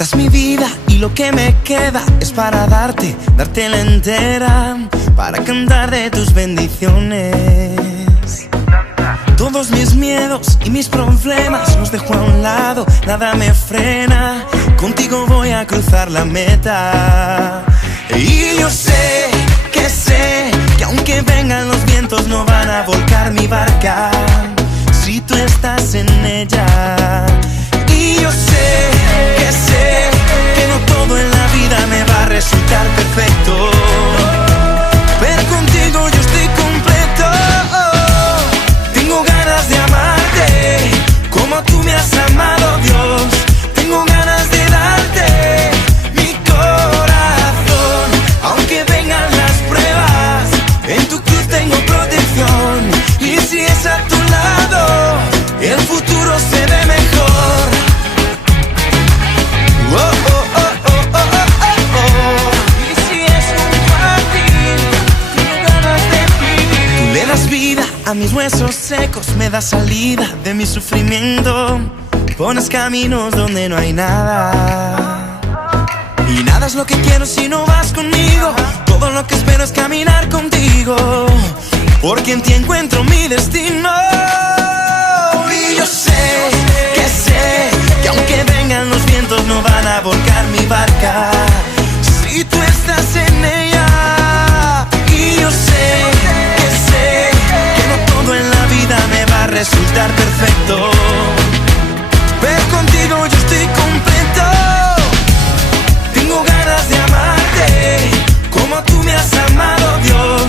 Esta es mi vida y lo que me queda es para dártela entera, para cantar de tus bendiciones. Todos mis miedos y mis problemas los dejo a un lado, nada me frena. Contigo voy a cruzar la meta. Y yo sé que aunque vengan los vientos no van a volcar mi barca si tú estás en ella. Y yo sé que no todo en la vida me va a resultar perfecto, pero contigo yo estoy completo. Tengo ganas de amarte como tú me has amado, Dios. Tengo ganas de darte mi corazón, aunque vengan las pruebas, en tu cruz tengo protección. Y si es a tu lado, el futuro se ve mejor. Oh, oh, oh, oh, oh, oh, oh, oh. Y si es junto a ti, tengo ganas de vivir. Tú le das vida a mis huesos secos, me das salida de mi sufrimiento. Pones caminos donde no hay nada, y nada es lo que quiero si no vas conmigo. Todo lo que espero es caminar contigo, porque en ti encuentro mi destino. Y yo sé que aunque vengan los vientos no van a volcar mi barca si tú estás en ella. Y yo sé que no todo en la vida me va a resultar perfecto, pero contigo yo estoy completo. Tengo ganas de amarte como tú me has amado, Dios.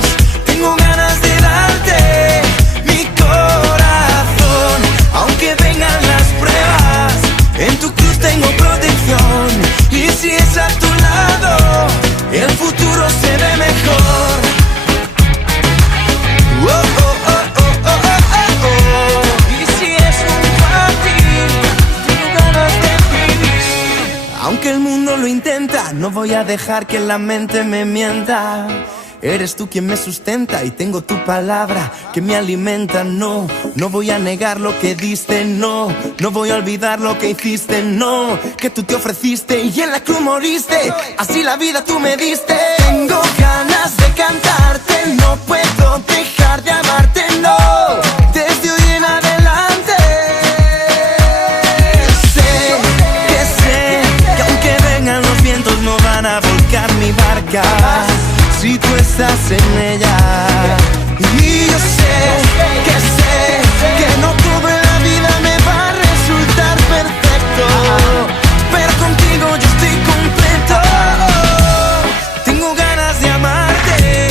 Tengo ganas de darte mi corazón, aunque vengan las pruebas, en tu cruz tengo protección. Y si es a tu lado, el futuro se ve mejor. Oh, oh, oh, oh, oh, oh, oh, oh. Y si es junto a ti, tengo ganas de vivir. Aunque el mundo lo intenta, no voy a dejar que la mente me mienta. Eres tú quien me sustenta y tengo tu palabra que me alimenta. No voy a negar lo que diste, no voy a olvidar lo que hiciste, no, que tú te ofreciste y en la cruz moriste, así la vida tú me diste. Tengo ganas de cantarte, no puedo dejar de amarte, no, desde hoy en adelante. Sé que aunque vengan los vientos no van a volcar mi barca si tú estás en ella. Y yo sé que no todo en la vida me va a resultar perfecto, pero contigo yo estoy completo. Tengo ganas de amarte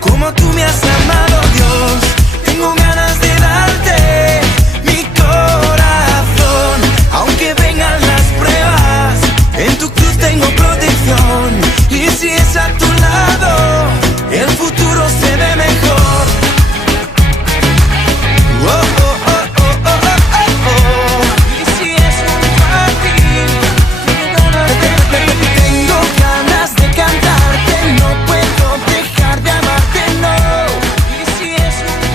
como tú me has amado, Dios. Tengo ganas de darte mi corazón, aunque vengan las pruebas, en tu cruz tengo protección. Y si es a tu lado, el futuro se ve mejor. Oh, oh, oh, oh, oh, oh, oh, oh. Y si es junto a ti, tengo ganas de cantarte, no puedo dejar de amarte, no. Y si es junto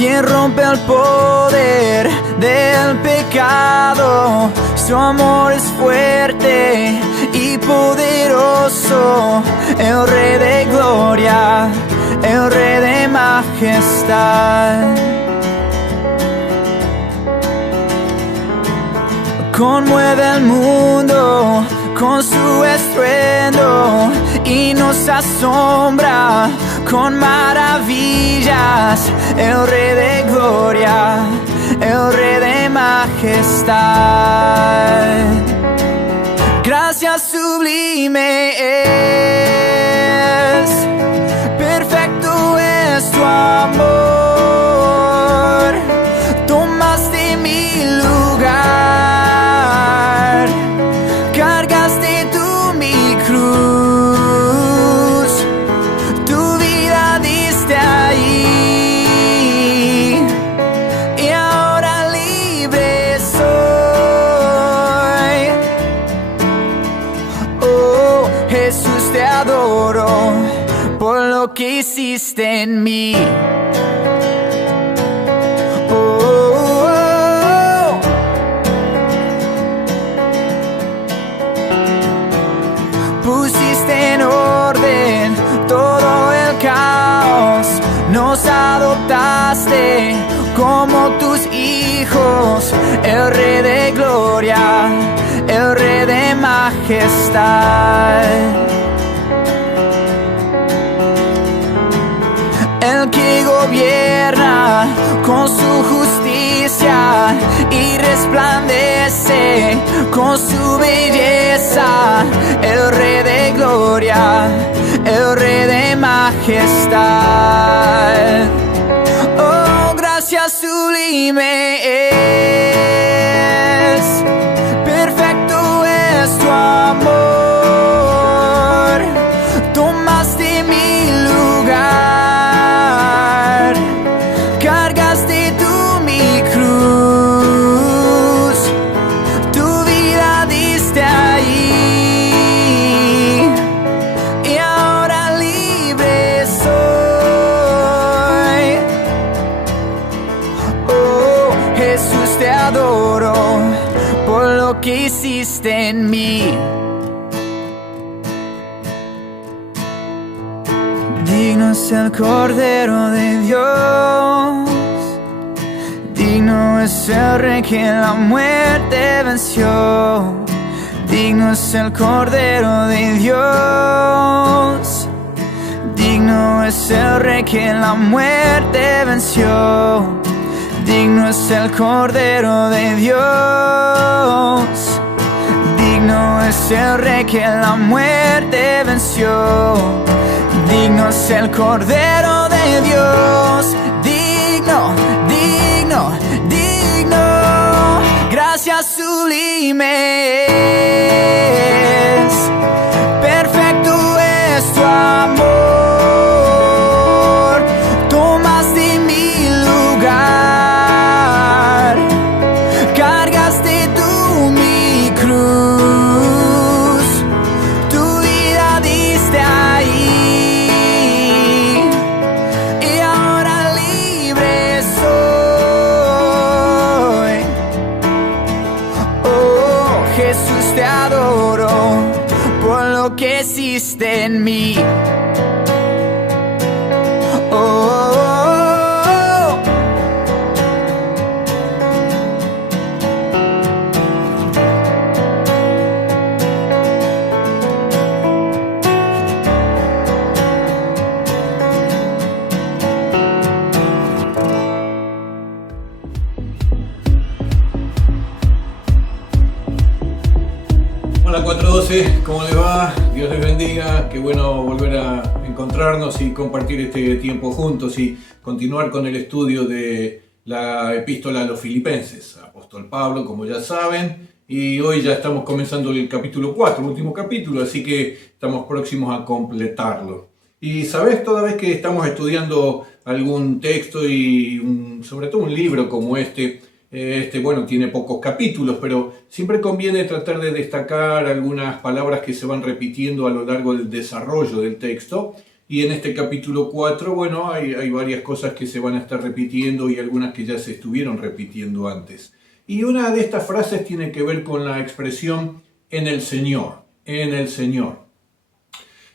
quien rompe el poder del pecado. Su amor es fuerte y poderoso, el Rey de gloria, el Rey de majestad. Conmueve el mundo con su estruendo y nos asombra con maravillas. El Rey de gloria, el Rey de majestad. Gracias sublime es, perfecto es tu amor. Tomaste mi lugar, cargaste tú mi cruz, tu vida diste ahí, y ahora libre soy. Oh, Jesús, te adoro por lo que hiciste en mí. Pusiste en orden todo el caos, nos adoptaste como tus hijos, el Rey de gloria, el Rey de majestad. El que gobierna con su justicia y resplandece con su belleza, el Rey de gloria, el Rey de majestad. Oh, gracias sublime es, perfecto es tu amor. Tomaste mi lugar, cargaste tú mi cruz, tu vida diste ahí, y ahora libre soy. Oh, Jesús, te adoro por lo que hiciste en mí. Digno es el Cordero de Dios, digno es el Rey que la muerte venció. Digno es el Cordero de Dios, digno es el Rey que la muerte venció. Digno es el Cordero de Dios, digno es el Rey que la muerte venció. Digno es el Cordero de Dios, digno, digno, digno. Gracias sublime es, perfecto es tu amor. Tomaste mi lugar, cargaste tú mi cruz, tu vida diste ahí, y ahora libre soy. Oh, Jesús, te adoro por lo que hiciste en mí. Oh, Hola 412, ¿cómo les va? Dios les bendiga, qué bueno volver a encontrarnos y compartir este tiempo juntos y continuar con el estudio de la epístola a los Filipenses. Apóstol Pablo, como ya saben, y hoy ya estamos comenzando el capítulo 4, el último capítulo, así que estamos próximos a completarlo. Y sabes, toda vez que estamos estudiando algún texto y sobre todo un libro como este, bueno, tiene pocos capítulos, pero siempre conviene tratar de destacar algunas palabras que se van repitiendo a lo largo del desarrollo del texto Y en este capítulo 4, bueno, hay varias cosas que se van a estar repitiendo y algunas que ya se estuvieron repitiendo antes. Y una de estas frases tiene que ver con la expresión en el Señor, en el Señor.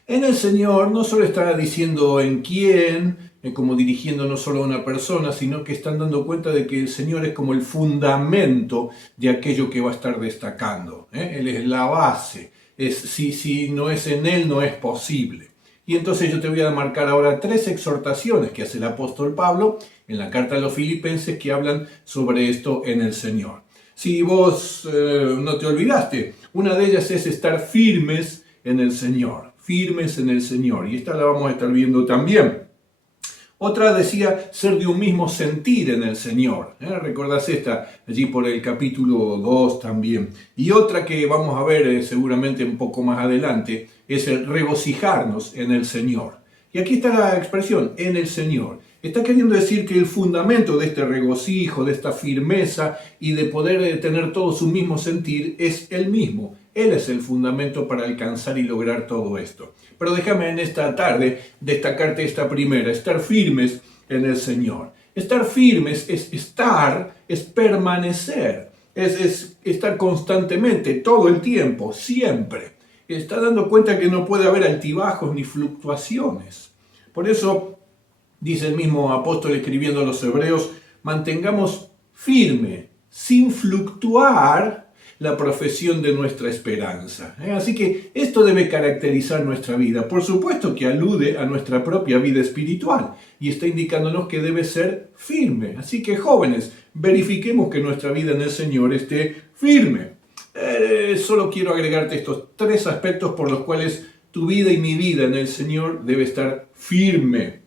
En el Señor no solo está diciendo en quién, como dirigiendo no solo a una persona, sino que están dando cuenta de que el Señor es como el fundamento de aquello que va a estar destacando. Él es la base. Si no es en Él, no es posible. Y entonces yo te voy a marcar ahora 3 exhortaciones que hace el apóstol Pablo en la carta a los Filipenses que hablan sobre esto en el Señor. Si vos no te olvidaste, una de ellas es estar firmes en el Señor. Firmes en el Señor. Y esta la vamos a estar viendo también. Otra decía ser de un mismo sentir en el Señor. ¿Recordás esta? Allí por el capítulo 2 también. Y otra que vamos a ver seguramente un poco más adelante es el regocijarnos en el Señor. Y aquí está la expresión, en el Señor. Está queriendo decir que el fundamento de este regocijo, de esta firmeza y de poder tener todos un mismo sentir es el mismo. Él es el fundamento para alcanzar y lograr todo esto. Pero déjame en esta tarde destacarte esta primera, estar firmes en el Señor. Estar firmes es permanecer, es estar constantemente, todo el tiempo, siempre. Está dando cuenta que no puede haber altibajos ni fluctuaciones. Por eso, dice el mismo apóstol escribiendo a los hebreos, mantengamos firme, sin fluctuar, la profesión de nuestra esperanza. Así que esto debe caracterizar nuestra vida. Por supuesto que alude a nuestra propia vida espiritual y está indicándonos que debe ser firme. Así que jóvenes, verifiquemos que nuestra vida en el Señor esté firme. Solo quiero agregarte estos 3 aspectos por los cuales tu vida y mi vida en el Señor debe estar firme.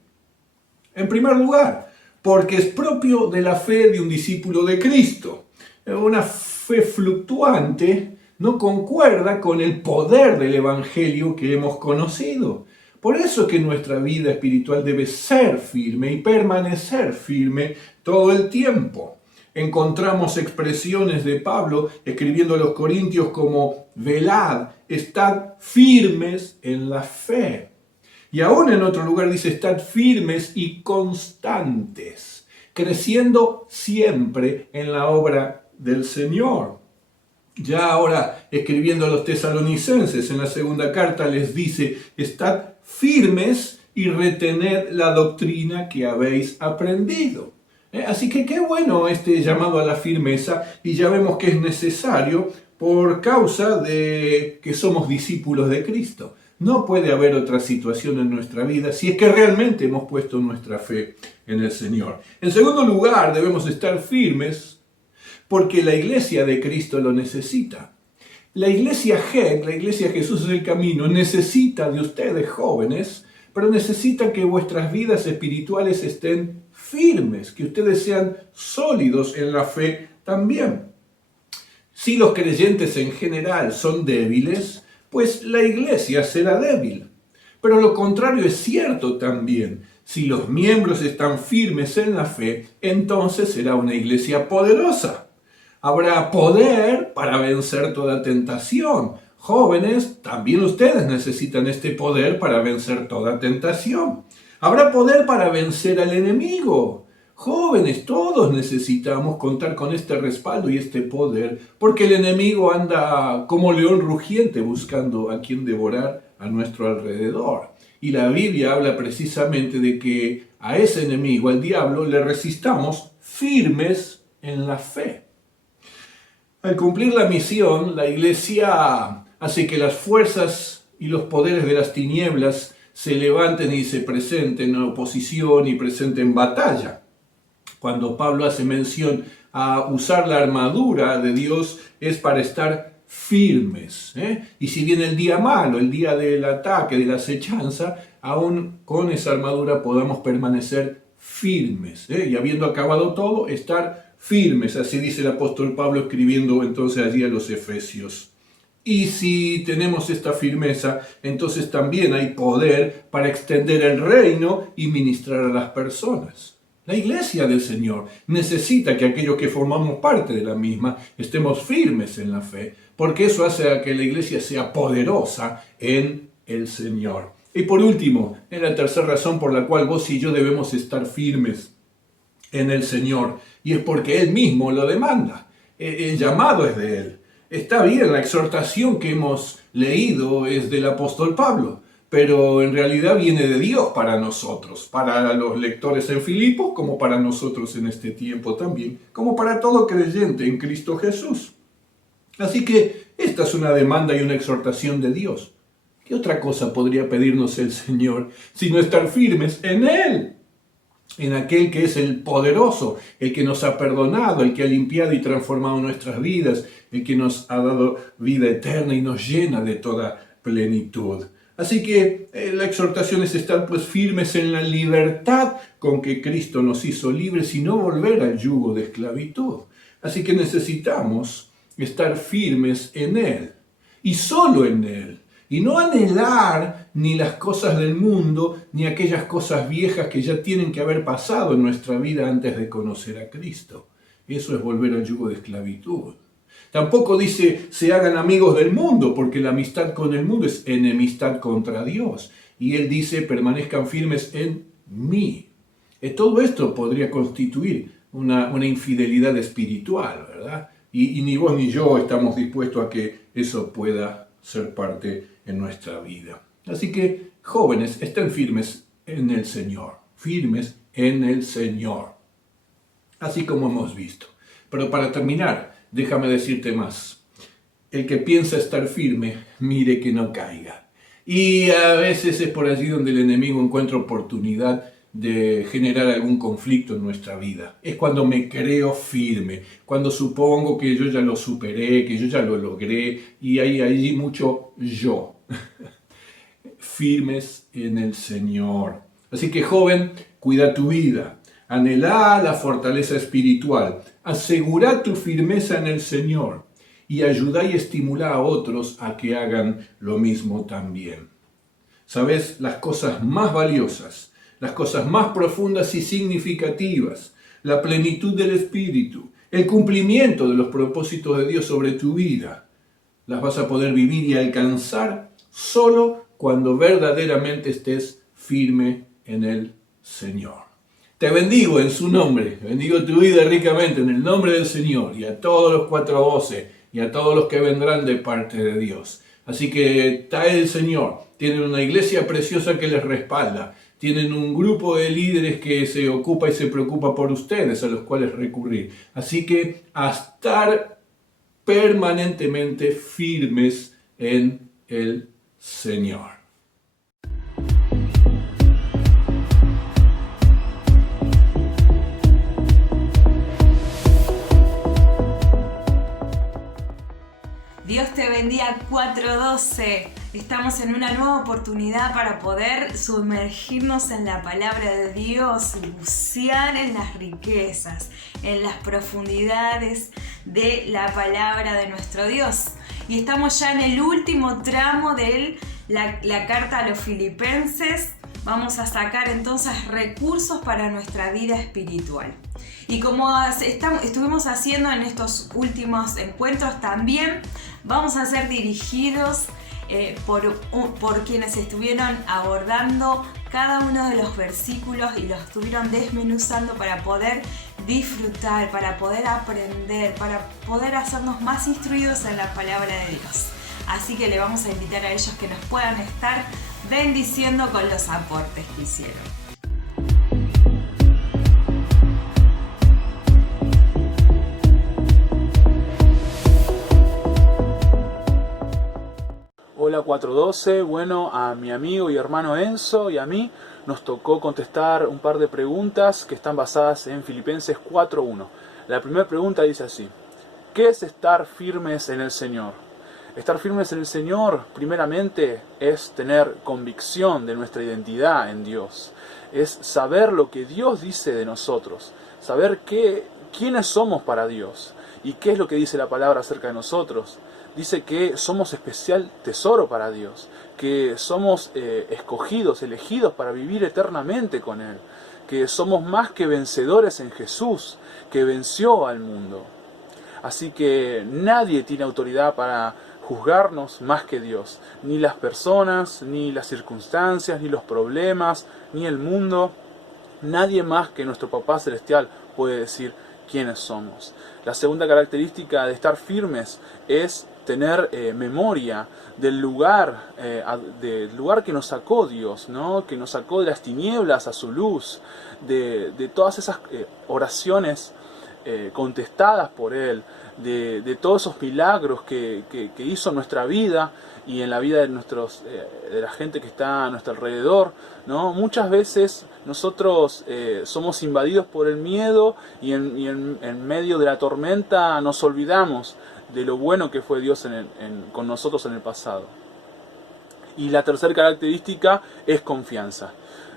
En primer lugar, porque es propio de la fe de un discípulo de Cristo. Una fe fluctuante no concuerda con el poder del Evangelio que hemos conocido. Por eso es que nuestra vida espiritual debe ser firme y permanecer firme todo el tiempo. Encontramos expresiones de Pablo escribiendo a los Corintios como velad, estad firmes en la fe. Y aún en otro lugar dice estad firmes y constantes, creciendo siempre en la obra del Señor. Ya ahora escribiendo a los tesalonicenses en la segunda carta les dice, estad firmes y retened la doctrina que habéis aprendido. Así que qué bueno este llamado a la firmeza y ya vemos que es necesario por causa de que somos discípulos de Cristo. No puede haber otra situación en nuestra vida si es que realmente hemos puesto nuestra fe en el Señor. En segundo lugar, debemos estar firmes porque la iglesia de Cristo lo necesita. La iglesia GEC, la iglesia Jesús es el Camino, necesita de ustedes jóvenes, pero necesita que vuestras vidas espirituales estén firmes, que ustedes sean sólidos en la fe también. Si los creyentes en general son débiles, pues la iglesia será débil. Pero lo contrario es cierto también. Si los miembros están firmes en la fe, entonces será una iglesia poderosa. Habrá poder para vencer toda tentación. Jóvenes, también ustedes necesitan este poder para vencer toda tentación. Habrá poder para vencer al enemigo. Jóvenes, todos necesitamos contar con este respaldo y este poder, porque el enemigo anda como león rugiente buscando a quien devorar a nuestro alrededor. Y la Biblia habla precisamente de que a ese enemigo, al diablo, le resistamos firmes en la fe. Al cumplir la misión, la iglesia hace que las fuerzas y los poderes de las tinieblas se levanten y se presenten en oposición y presenten batalla. Cuando Pablo hace mención a usar la armadura de Dios es para estar firmes. Y si viene el día malo, el día del ataque, de la acechanza, aún con esa armadura podamos permanecer firmes. Y habiendo acabado todo, estar firmes, así dice el apóstol Pablo escribiendo entonces allí a los Efesios. Y si tenemos esta firmeza, entonces también hay poder para extender el reino y ministrar a las personas. La iglesia del Señor necesita que aquellos que formamos parte de la misma estemos firmes en la fe, porque eso hace a que la iglesia sea poderosa en el Señor. Y por último, es la tercera razón por la cual vos y yo debemos estar firmes en el Señor, y es porque Él mismo lo demanda. El llamado es de Él. Está bien, la exhortación que hemos leído es del apóstol Pablo, pero en realidad viene de Dios para nosotros, para los lectores en Filipos, como para nosotros en este tiempo también, como para todo creyente en Cristo Jesús. Así que esta es una demanda y una exhortación de Dios. ¿Qué otra cosa podría pedirnos el Señor sino estar firmes en Él? En aquel que es el poderoso, el que nos ha perdonado, el que ha limpiado y transformado nuestras vidas, el que nos ha dado vida eterna y nos llena de toda plenitud. Así que la exhortación es estar pues firmes en la libertad con que Cristo nos hizo libres y no volver al yugo de esclavitud. Así que necesitamos estar firmes en Él y solo en Él. Y no anhelar ni las cosas del mundo, ni aquellas cosas viejas que ya tienen que haber pasado en nuestra vida antes de conocer a Cristo. Eso es volver al yugo de esclavitud. Tampoco dice se hagan amigos del mundo, porque la amistad con el mundo es enemistad contra Dios. Y Él dice permanezcan firmes en mí. Todo esto podría constituir una infidelidad espiritual, ¿verdad? Y ni vos ni yo estamos dispuestos a que eso pueda ser parte en nuestra vida. Así que, jóvenes, estén firmes en el Señor, firmes en el Señor, así como hemos visto. Pero para terminar, déjame decirte más. El que piensa estar firme, mire que no caiga. Y a veces es por allí donde el enemigo encuentra oportunidad de generar algún conflicto en nuestra vida. Es cuando me creo firme, cuando supongo que yo ya lo superé, que yo ya lo logré, y hay allí mucho yo. Firmes en el Señor. Así que, joven, cuida tu vida, anhelá la fortaleza espiritual, asegura tu firmeza en el Señor y ayuda y estimula a otros a que hagan lo mismo también. ¿Sabes? Las cosas más valiosas, las cosas más profundas y significativas, la plenitud del Espíritu, el cumplimiento de los propósitos de Dios sobre tu vida, las vas a poder vivir y alcanzar solo cuando verdaderamente estés firme en el Señor. Te bendigo en su nombre, bendigo tu vida ricamente en el nombre del Señor y a todos los 412 y a todos los que vendrán de parte de Dios. Así que está el Señor, tienen una iglesia preciosa que les respalda, tienen un grupo de líderes que se ocupa y se preocupa por ustedes, a los cuales recurrir. Así que a estar permanentemente firmes en el Señor. Dios te bendiga 412. Estamos en una nueva oportunidad para poder sumergirnos en la palabra de Dios, bucear en las riquezas, en las profundidades de la palabra de nuestro Dios. Y estamos ya en el último tramo de la carta a los Filipenses. Vamos a sacar entonces recursos para nuestra vida espiritual. Y como estuvimos haciendo en estos últimos encuentros también, vamos a ser dirigidos por quienes estuvieron abordando cada uno de los versículos y los estuvieron desmenuzando para poder disfrutar, para poder aprender, para poder hacernos más instruidos en la palabra de Dios. Así que le vamos a invitar a ellos que nos puedan estar bendiciendo con los aportes que hicieron. Hola 412, bueno, a mi amigo y hermano Enzo y a mí nos tocó contestar un par de preguntas que están basadas en Filipenses 4.1. La primera pregunta dice así: ¿qué es estar firmes en el Señor? Estar firmes en el Señor, primeramente, es tener convicción de nuestra identidad en Dios. Es saber lo que Dios dice de nosotros, saber quiénes somos para Dios y qué es lo que dice la palabra acerca de nosotros. Dice que somos especial tesoro para Dios, que somos escogidos, elegidos para vivir eternamente con Él, que somos más que vencedores en Jesús, que venció al mundo. Así que nadie tiene autoridad para juzgarnos más que Dios. Ni las personas, ni las circunstancias, ni los problemas, ni el mundo. Nadie más que nuestro Papá Celestial puede decir quiénes somos. La segunda característica de estar firmes es tener memoria del lugar que nos sacó Dios, ¿no? Que nos sacó de las tinieblas a su luz, de todas esas oraciones contestadas por Él, de todos esos milagros que hizo en nuestra vida y en la vida de la gente que está a nuestro alrededor, ¿no? Muchas veces nosotros somos invadidos por el miedo y en medio de la tormenta nos olvidamos de lo bueno que fue Dios con nosotros en el pasado. Y la tercera característica es confianza.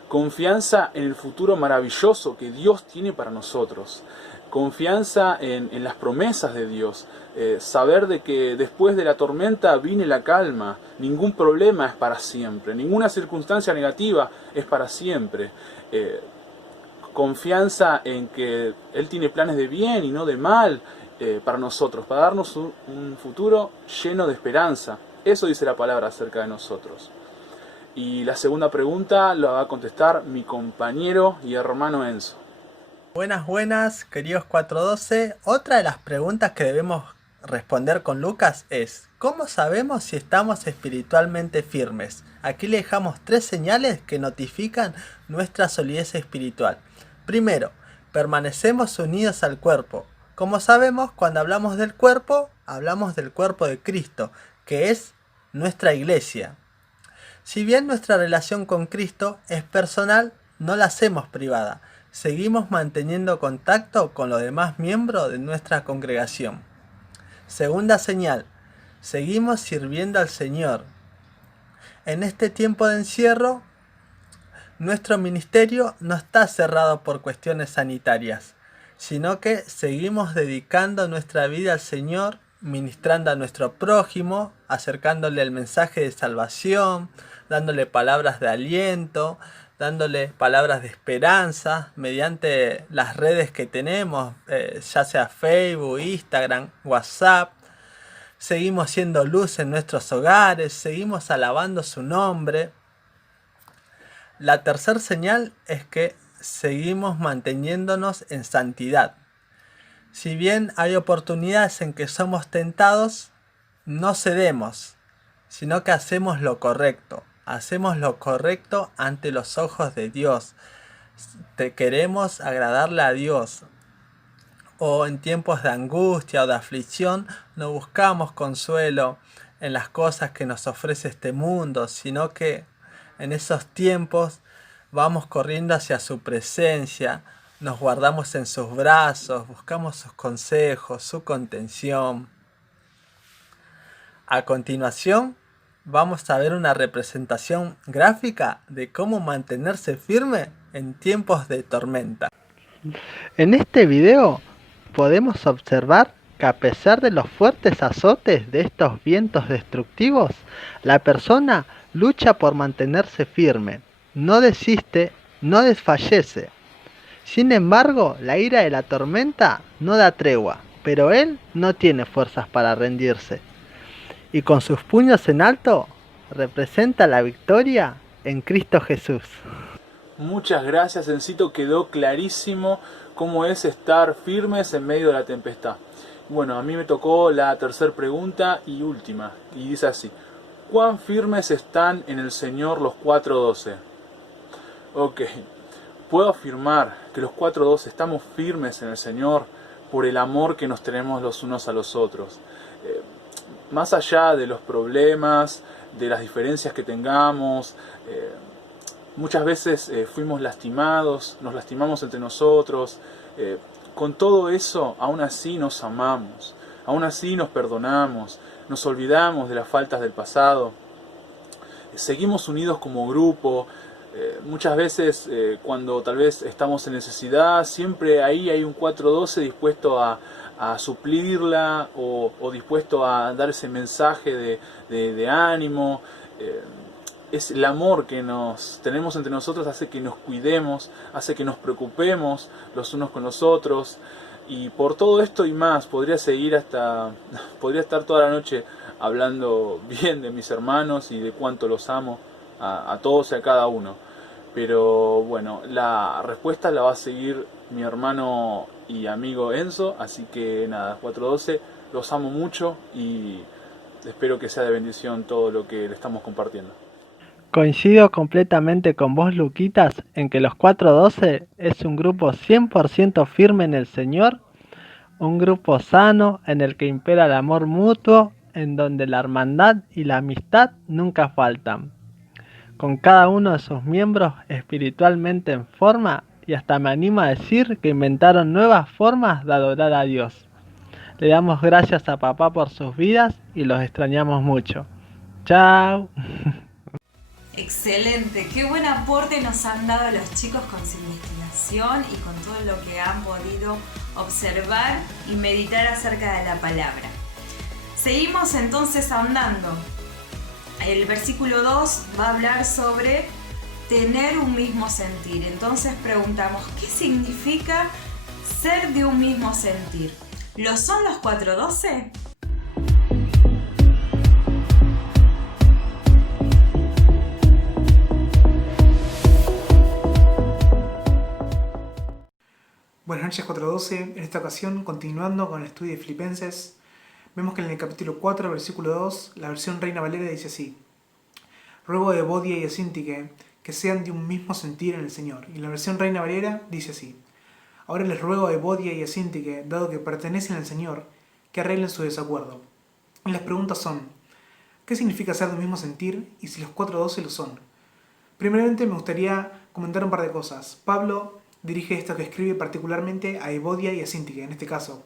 Confianza en el futuro maravilloso que Dios tiene para nosotros. Confianza en las promesas de Dios. Saber de que después de la tormenta viene la calma. Ningún problema es para siempre. Ninguna circunstancia negativa es para siempre. Confianza en que Él tiene planes de bien y no de mal para nosotros. Para darnos un futuro lleno de esperanza. Eso dice la palabra acerca de nosotros. Y la segunda pregunta la va a contestar mi compañero y hermano Enzo. Buenas, queridos 412. Otra de las preguntas que debemos responder con Lucas es: ¿cómo sabemos si estamos espiritualmente firmes? Aquí le dejamos 3 señales que notifican nuestra solidez espiritual. Primero, permanecemos unidos al cuerpo. Como sabemos, cuando hablamos del cuerpo de Cristo, que es nuestra iglesia. Si bien nuestra relación con Cristo es personal, no la hacemos privada. Seguimos manteniendo contacto con los demás miembros de nuestra congregación. Segunda señal, seguimos sirviendo al Señor. En este tiempo de encierro, nuestro ministerio no está cerrado por cuestiones sanitarias, sino que seguimos dedicando nuestra vida al Señor, ministrando a nuestro prójimo, acercándole el mensaje de salvación, dándole palabras de aliento, dándole palabras de esperanza mediante las redes que tenemos, ya sea Facebook, Instagram, WhatsApp. Seguimos siendo luz en nuestros hogares, seguimos alabando su nombre. La tercera señal es que seguimos manteniéndonos en santidad. Si bien hay oportunidades en que somos tentados, no cedemos, sino que hacemos lo correcto. Hacemos lo correcto ante los ojos de Dios. Queremos agradarle a Dios. O en tiempos de angustia o de aflicción, no buscamos consuelo en las cosas que nos ofrece este mundo, sino que en esos tiempos vamos corriendo hacia su presencia, nos guardamos en sus brazos, buscamos sus consejos, su contención. A continuación, vamos a ver una representación gráfica de cómo mantenerse firme en tiempos de tormenta. En este video podemos observar que a pesar de los fuertes azotes de estos vientos destructivos, la persona lucha por mantenerse firme, no desiste, no desfallece. Sin embargo, la ira de la tormenta no da tregua, pero él no tiene fuerzas para rendirse. Y con sus puños en alto, representa la victoria en Cristo Jesús. Muchas gracias, Encito, quedó clarísimo cómo es estar firmes en medio de la tempestad. Bueno, a mí me tocó la tercera pregunta y última, y dice así: ¿cuán firmes están en el Señor los 412? Ok, puedo afirmar que los 412 estamos firmes en el Señor por el amor que nos tenemos los unos a los otros. Más allá de los problemas, de las diferencias que tengamos, muchas veces fuimos lastimados, nos lastimamos entre nosotros. Con todo eso, aún así nos amamos, aún así nos perdonamos, nos olvidamos de las faltas del pasado, seguimos unidos como grupo. Muchas veces cuando tal vez estamos en necesidad, siempre ahí hay un 412 dispuesto a suplirla o dispuesto a dar ese mensaje de ánimo. Es el amor que nos tenemos entre nosotros, hace que nos cuidemos, hace que nos preocupemos los unos con los otros. Y por todo esto y más, podría estar toda la noche hablando bien de mis hermanos y de cuánto los amo a todos y a cada uno. Pero bueno, la respuesta la va a seguir mi hermano y amigo Enzo, así que nada, 412, los amo mucho y espero que sea de bendición todo lo que le estamos compartiendo. Coincido completamente con vos, Luquitas, en que los 412 es un grupo 100% firme en el Señor, un grupo sano en el que impera el amor mutuo, en donde la hermandad y la amistad nunca faltan, con cada uno de sus miembros espiritualmente en forma, y hasta me animo a decir que inventaron nuevas formas de adorar a Dios. Le damos gracias a papá por sus vidas y los extrañamos mucho. Chao. Excelente, qué buen aporte nos han dado los chicos con su investigación y con todo lo que han podido observar y meditar acerca de la palabra. Seguimos entonces ahondando. El versículo 2 va a hablar sobre tener un mismo sentir. Entonces preguntamos, ¿qué significa ser de un mismo sentir? ¿Lo son los 412? Buenas noches 412, en esta ocasión continuando con el estudio de Filipenses, vemos que en el capítulo 4, versículo 2, la versión Reina Valera dice así: ruego a Evodia y a Síntique que sean de un mismo sentir en el Señor. Y la versión Reina Valera dice así: ahora les ruego a Evodia y a Síntique, dado que pertenecen al Señor, que arreglen su desacuerdo. Y las preguntas son: ¿qué significa ser de un mismo sentir y si los 412 lo son? Primeramente me gustaría comentar un par de cosas. Pablo dirige esto que escribe particularmente a Evodia y a Síntique, en este caso,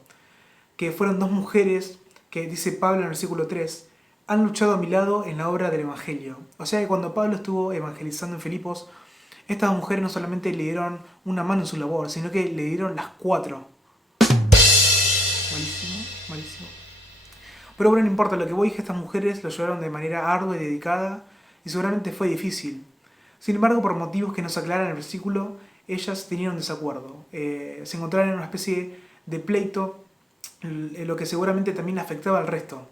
que fueron dos mujeres que, dice Pablo en el versículo 3, han luchado a mi lado en la obra del Evangelio. O sea que cuando Pablo estuvo evangelizando en Filipos, estas dos mujeres no solamente le dieron una mano en su labor, sino que le dieron las 4. Malísimo. Pero bueno, no importa, lo que voy es que estas mujeres lo llevaron de manera ardua y dedicada, y seguramente fue difícil. Sin embargo, por motivos que nos aclaran el versículo, ellas tenían un desacuerdo. Se encontraron en una especie de pleito, lo que seguramente también afectaba al resto.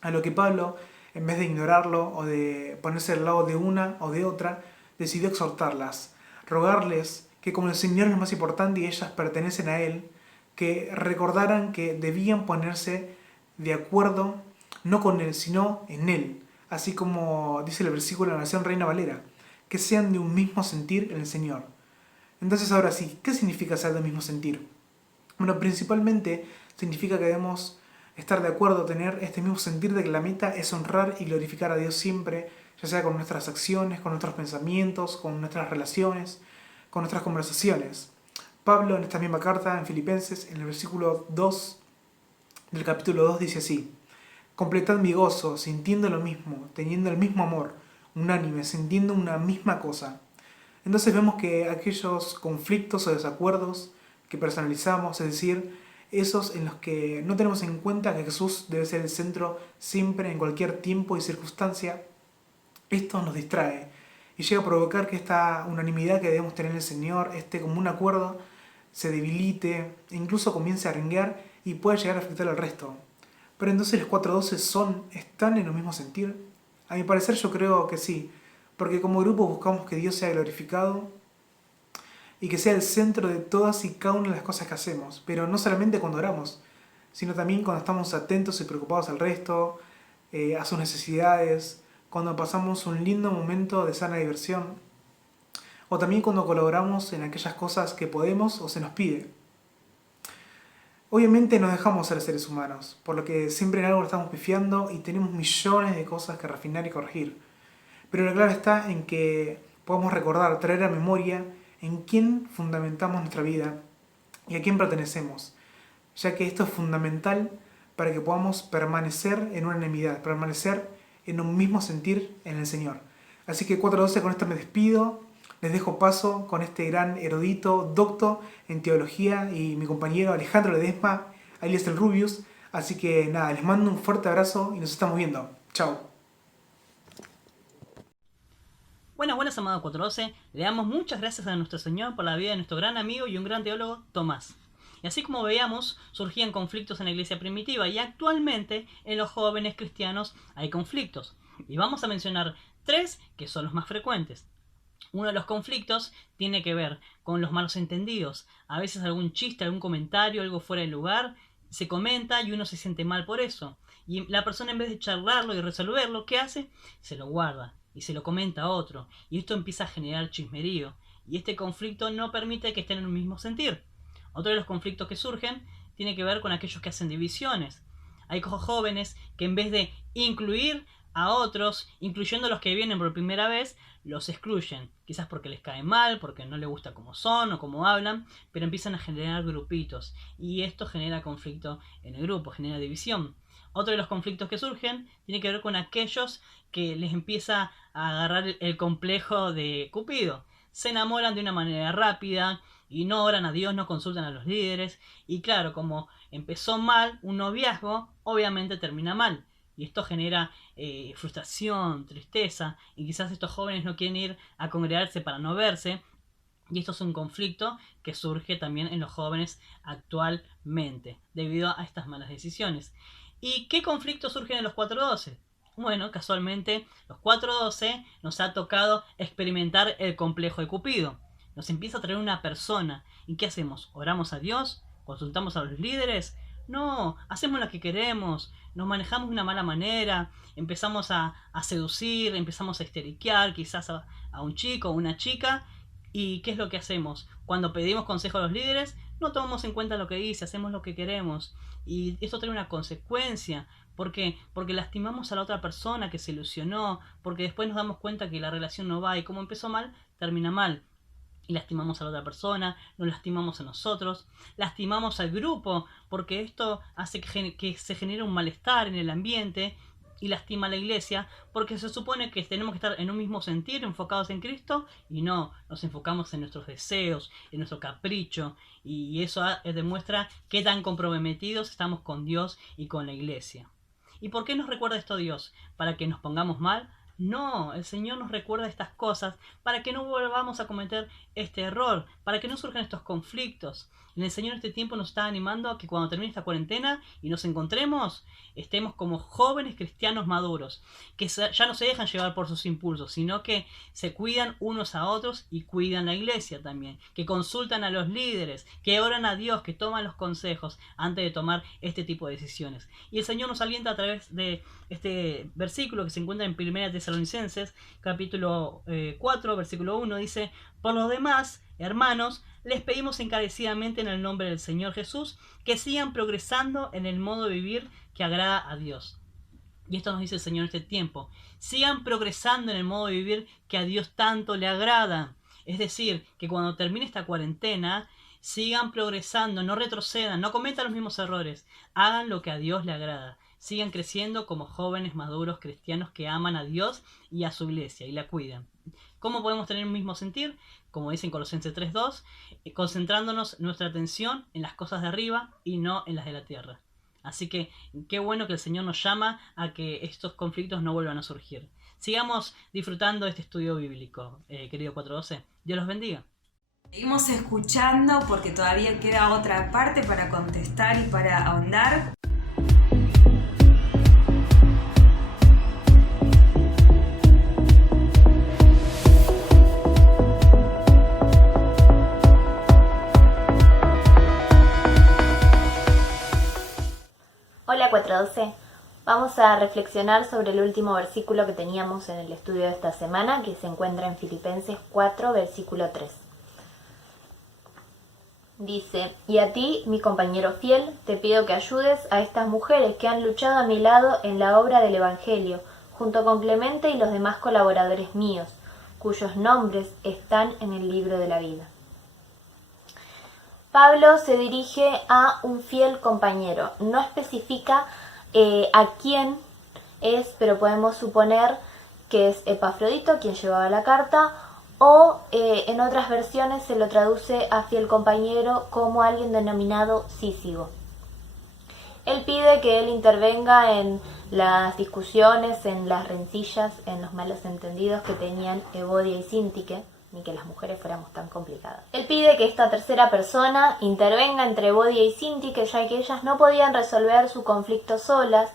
A lo que Pablo, en vez de ignorarlo o de ponerse al lado de una o de otra, decidió exhortarlas, rogarles que como el Señor es lo más importante y ellas pertenecen a Él, que recordaran que debían ponerse de acuerdo no con Él, sino en Él. Así como dice el versículo en la versión Reina Valera, que sean de un mismo sentir en el Señor. Entonces ahora sí, ¿qué significa ser del mismo sentir? Bueno, principalmente significa que debemos estar de acuerdo, tener este mismo sentir de que la meta es honrar y glorificar a Dios siempre, ya sea con nuestras acciones, con nuestros pensamientos, con nuestras relaciones, con nuestras conversaciones. Pablo en esta misma carta, en Filipenses, en el versículo 2 del capítulo 2 dice así: completad mi gozo, sintiendo lo mismo, teniendo el mismo amor, unánime, sintiendo una misma cosa. Entonces vemos que aquellos conflictos o desacuerdos que personalizamos, es decir, esos en los que no tenemos en cuenta que Jesús debe ser el centro siempre, en cualquier tiempo y circunstancia, esto nos distrae y llega a provocar que esta unanimidad que debemos tener en el Señor, este común acuerdo, se debilite e incluso comience a renguear y pueda llegar a afectar al resto. Pero entonces los 412 están en el mismo sentir. A mi parecer yo creo que sí, porque como grupo buscamos que Dios sea glorificado y que sea el centro de todas y cada una de las cosas que hacemos, pero no solamente cuando oramos, sino también cuando estamos atentos y preocupados al resto, a sus necesidades, cuando pasamos un lindo momento de sana diversión, o también cuando colaboramos en aquellas cosas que podemos o se nos pide. Obviamente nos dejamos ser seres humanos, por lo que siempre en algo lo estamos pifiando y tenemos millones de cosas que refinar y corregir. Pero la clave está en que podamos recordar, traer a memoria en quién fundamentamos nuestra vida y a quién pertenecemos, ya que esto es fundamental para que podamos permanecer en unanimidad, permanecer en un mismo sentir en el Señor. Así que 412, con esto me despido, les dejo paso con este gran erudito, docto en teología y mi compañero Alejandro Ledesma, alias el Rubius. Así que nada, les mando un fuerte abrazo y nos estamos viendo. Chao. Buenas, amado 412. Le damos muchas gracias a nuestro Señor por la vida de nuestro gran amigo y un gran teólogo, Tomás. Y así como veíamos, surgían conflictos en la iglesia primitiva y actualmente en los jóvenes cristianos hay conflictos. Y vamos a mencionar 3 que son los más frecuentes. Uno de los conflictos tiene que ver con los malos entendidos. A veces algún chiste, algún comentario, algo fuera de lugar, se comenta y uno se siente mal por eso. Y la persona, en vez de charlarlo y resolverlo, ¿qué hace? Se lo guarda y se lo comenta a otro. Y esto empieza a generar chismerío. Y este conflicto no permite que estén en el mismo sentir. Otro de los conflictos que surgen tiene que ver con aquellos que hacen divisiones. Hay jóvenes que en vez de incluir a otros, incluyendo a los que vienen por primera vez, los excluyen. Quizás porque les cae mal, porque no les gusta cómo son o cómo hablan, pero empiezan a generar grupitos. Y esto genera conflicto en el grupo, genera división. Otro de los conflictos que surgen tiene que ver con aquellos que les empieza a agarrar el complejo de Cupido. Se enamoran de una manera rápida, y no oran a Dios, no consultan a los líderes. Y claro, como empezó mal un noviazgo, obviamente termina mal. Y esto genera frustración, tristeza, y quizás estos jóvenes no quieren ir a congregarse para no verse. Y esto es un conflicto que surge también en los jóvenes actualmente, debido a estas malas decisiones. ¿Y qué conflictos surgen en los 412? Bueno, casualmente, los 412 nos ha tocado experimentar el complejo de Cupido. Nos empieza a traer una persona. ¿Y qué hacemos? ¿Oramos a Dios? ¿Consultamos a los líderes? No, hacemos lo que queremos, nos manejamos de una mala manera, empezamos a seducir, empezamos a histeriquear quizás a un chico o una chica. ¿Y qué es lo que hacemos? Cuando pedimos consejo a los líderes, no tomamos en cuenta lo que dice, hacemos lo que queremos. Y esto trae una consecuencia. ¿Por qué? Porque lastimamos a la otra persona que se ilusionó, porque después nos damos cuenta que la relación no va y como empezó mal, termina mal. Y lastimamos a la otra persona, nos lastimamos a nosotros, lastimamos al grupo, porque esto hace que se genere un malestar en el ambiente y lastima a la iglesia, porque se supone que tenemos que estar en un mismo sentir, enfocados en Cristo, y no, nos enfocamos en nuestros deseos, en nuestro capricho, y eso demuestra qué tan comprometidos estamos con Dios y con la iglesia. ¿Y por qué nos recuerda esto Dios? ¿Para que nos pongamos mal? No, el Señor nos recuerda estas cosas para que no volvamos a cometer este error, para que no surjan estos conflictos. El Señor en este tiempo nos está animando a que cuando termine esta cuarentena y nos encontremos, estemos como jóvenes cristianos maduros, que ya no se dejan llevar por sus impulsos, sino que se cuidan unos a otros y cuidan la iglesia también, que consultan a los líderes, que oran a Dios, que toman los consejos antes de tomar este tipo de decisiones. Y el Señor nos alienta a través de este versículo que se encuentra en 1 Tesalonicenses, capítulo 4, versículo 1, dice: por lo demás, hermanos, les pedimos encarecidamente en el nombre del Señor Jesús que sigan progresando en el modo de vivir que agrada a Dios. Y esto nos dice el Señor en este tiempo. Sigan progresando en el modo de vivir que a Dios tanto le agrada. Es decir, que cuando termine esta cuarentena, sigan progresando, no retrocedan, no cometan los mismos errores. Hagan lo que a Dios le agrada. Sigan creciendo como jóvenes maduros cristianos que aman a Dios y a su iglesia y la cuidan. ¿Cómo podemos tener un mismo sentir? Como dice en Colosenses 3:2, concentrándonos nuestra atención en las cosas de arriba y no en las de la tierra. Así que qué bueno que el Señor nos llama a que estos conflictos no vuelvan a surgir. Sigamos disfrutando de este estudio bíblico, querido 412. Dios los bendiga. Seguimos escuchando porque todavía queda otra parte para contestar y para ahondar. Hola 412, vamos a reflexionar sobre el último versículo que teníamos en el estudio de esta semana, que se encuentra en Filipenses 4, versículo 3. Dice: y a ti, mi compañero fiel, te pido que ayudes a estas mujeres que han luchado a mi lado en la obra del Evangelio, junto con Clemente y los demás colaboradores míos, cuyos nombres están en el libro de la vida. Pablo se dirige a un fiel compañero. No especifica a quién es, pero podemos suponer que es Epafrodito quien llevaba la carta, o en otras versiones se lo traduce a fiel compañero como alguien denominado Sísigo. Él pide que él intervenga en las discusiones, en las rencillas, en los malos entendidos que tenían Evodia y Síntique, ni que las mujeres fuéramos tan complicadas. Él pide que esta tercera persona intervenga entre Evodia y Síntique, ya que ellas no podían resolver su conflicto solas,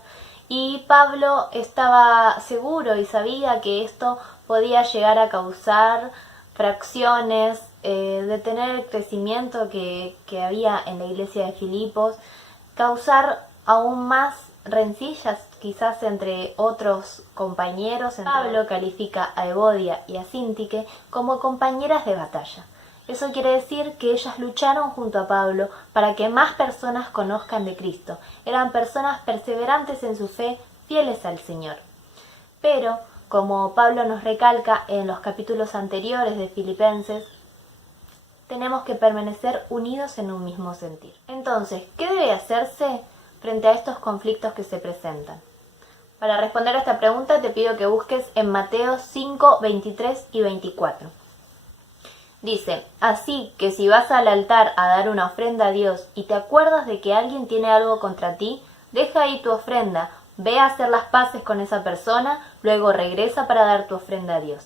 y Pablo estaba seguro y sabía que esto podía llegar a causar fracciones, detener el crecimiento que había en la iglesia de Filipos, causar aún más rencillas quizás entre otros compañeros. Pablo califica a Evodia y a Síntique como compañeras de batalla. Eso quiere decir que ellas lucharon junto a Pablo para que más personas conozcan de Cristo. Eran personas perseverantes en su fe, fieles al Señor. Pero, como Pablo nos recalca en los capítulos anteriores de Filipenses, tenemos que permanecer unidos en un mismo sentir. Entonces, ¿qué debe hacerse frente a estos conflictos que se presentan? Para responder a esta pregunta te pido que busques en Mateo 5, 23 y 24. Dice: así que si vas al altar a dar una ofrenda a Dios y te acuerdas de que alguien tiene algo contra ti, deja ahí tu ofrenda, ve a hacer las paces con esa persona, luego regresa para dar tu ofrenda a Dios.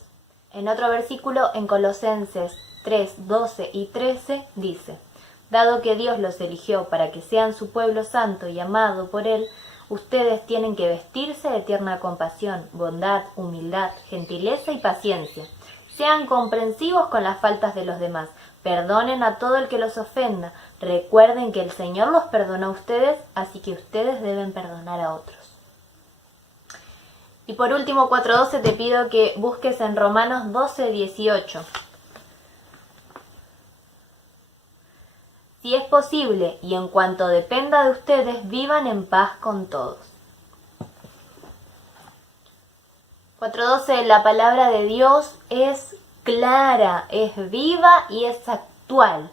En otro versículo, en Colosenses 3, 12 y 13, dice: dado que Dios los eligió para que sean su pueblo santo y amado por Él, ustedes tienen que vestirse de tierna compasión, bondad, humildad, gentileza y paciencia. Sean comprensivos con las faltas de los demás, perdonen a todo el que los ofenda, recuerden que el Señor los perdonó a ustedes, así que ustedes deben perdonar a otros. Y por último, 4.12, te pido que busques en Romanos 12, 18. Si es posible, y en cuanto dependa de ustedes, vivan en paz con todos. 4.12, la palabra de Dios es clara, es viva y es actual.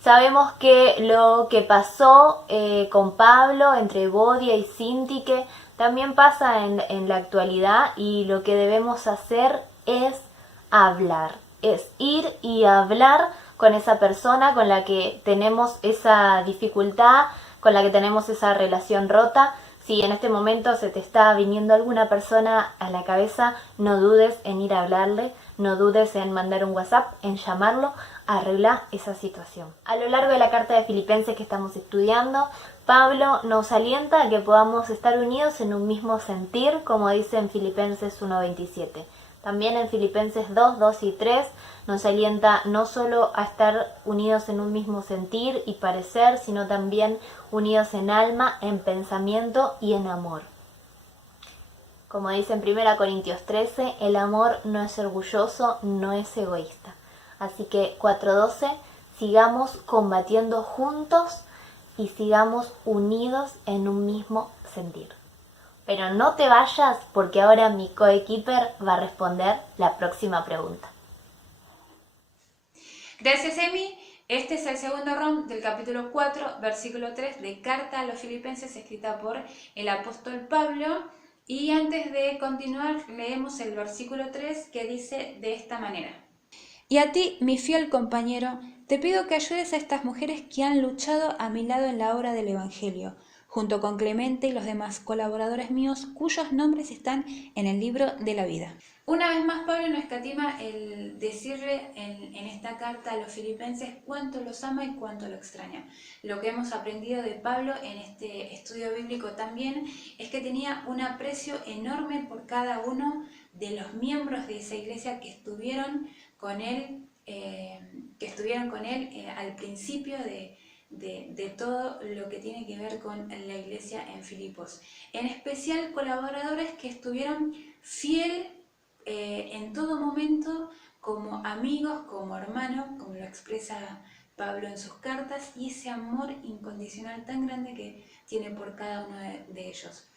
Sabemos que lo que pasó con Pablo entre Evodia y Síntique también pasa en la actualidad, y lo que debemos hacer es hablar, es ir y hablar con esa persona con la que tenemos esa dificultad, con la que tenemos esa relación rota. Si en este momento se te está viniendo alguna persona a la cabeza, no dudes en ir a hablarle, no dudes en mandar un WhatsApp, en llamarlo, arreglar esa situación. A lo largo de la carta de Filipenses que estamos estudiando, Pablo nos alienta a que podamos estar unidos en un mismo sentir, como dice en Filipenses 1:27. También en Filipenses 2, 2 y 3 nos alienta no solo a estar unidos en un mismo sentir y parecer, sino también unidos en alma, en pensamiento y en amor. Como dice en 1 Corintios 13, el amor no es orgulloso, no es egoísta. Así que 4.12, sigamos combatiendo juntos y sigamos unidos en un mismo sentir. Pero no te vayas, porque ahora mi coequiper va a responder la próxima pregunta. Gracias, Emi. Este es el segundo round del capítulo 4, versículo 3 de Carta a los Filipenses, escrita por el apóstol Pablo. Y antes de continuar, leemos el versículo 3, que dice de esta manera: y a ti, mi fiel compañero, te pido que ayudes a estas mujeres que han luchado a mi lado en la obra del Evangelio, junto con Clemente y los demás colaboradores míos cuyos nombres están en el libro de la vida. Una vez más, Pablo no escatima el decirle en esta carta a los filipenses cuánto los ama y cuánto lo extraña. Lo que hemos aprendido de Pablo en este estudio bíblico también es que tenía un aprecio enorme por cada uno de los miembros de esa iglesia que estuvieron con él, al principio de todo lo que tiene que ver con la iglesia en Filipos. En especial colaboradores que estuvieron fiel en todo momento, como amigos, como hermanos, como lo expresa Pablo en sus cartas, y ese amor incondicional tan grande que tiene por cada uno de ellos,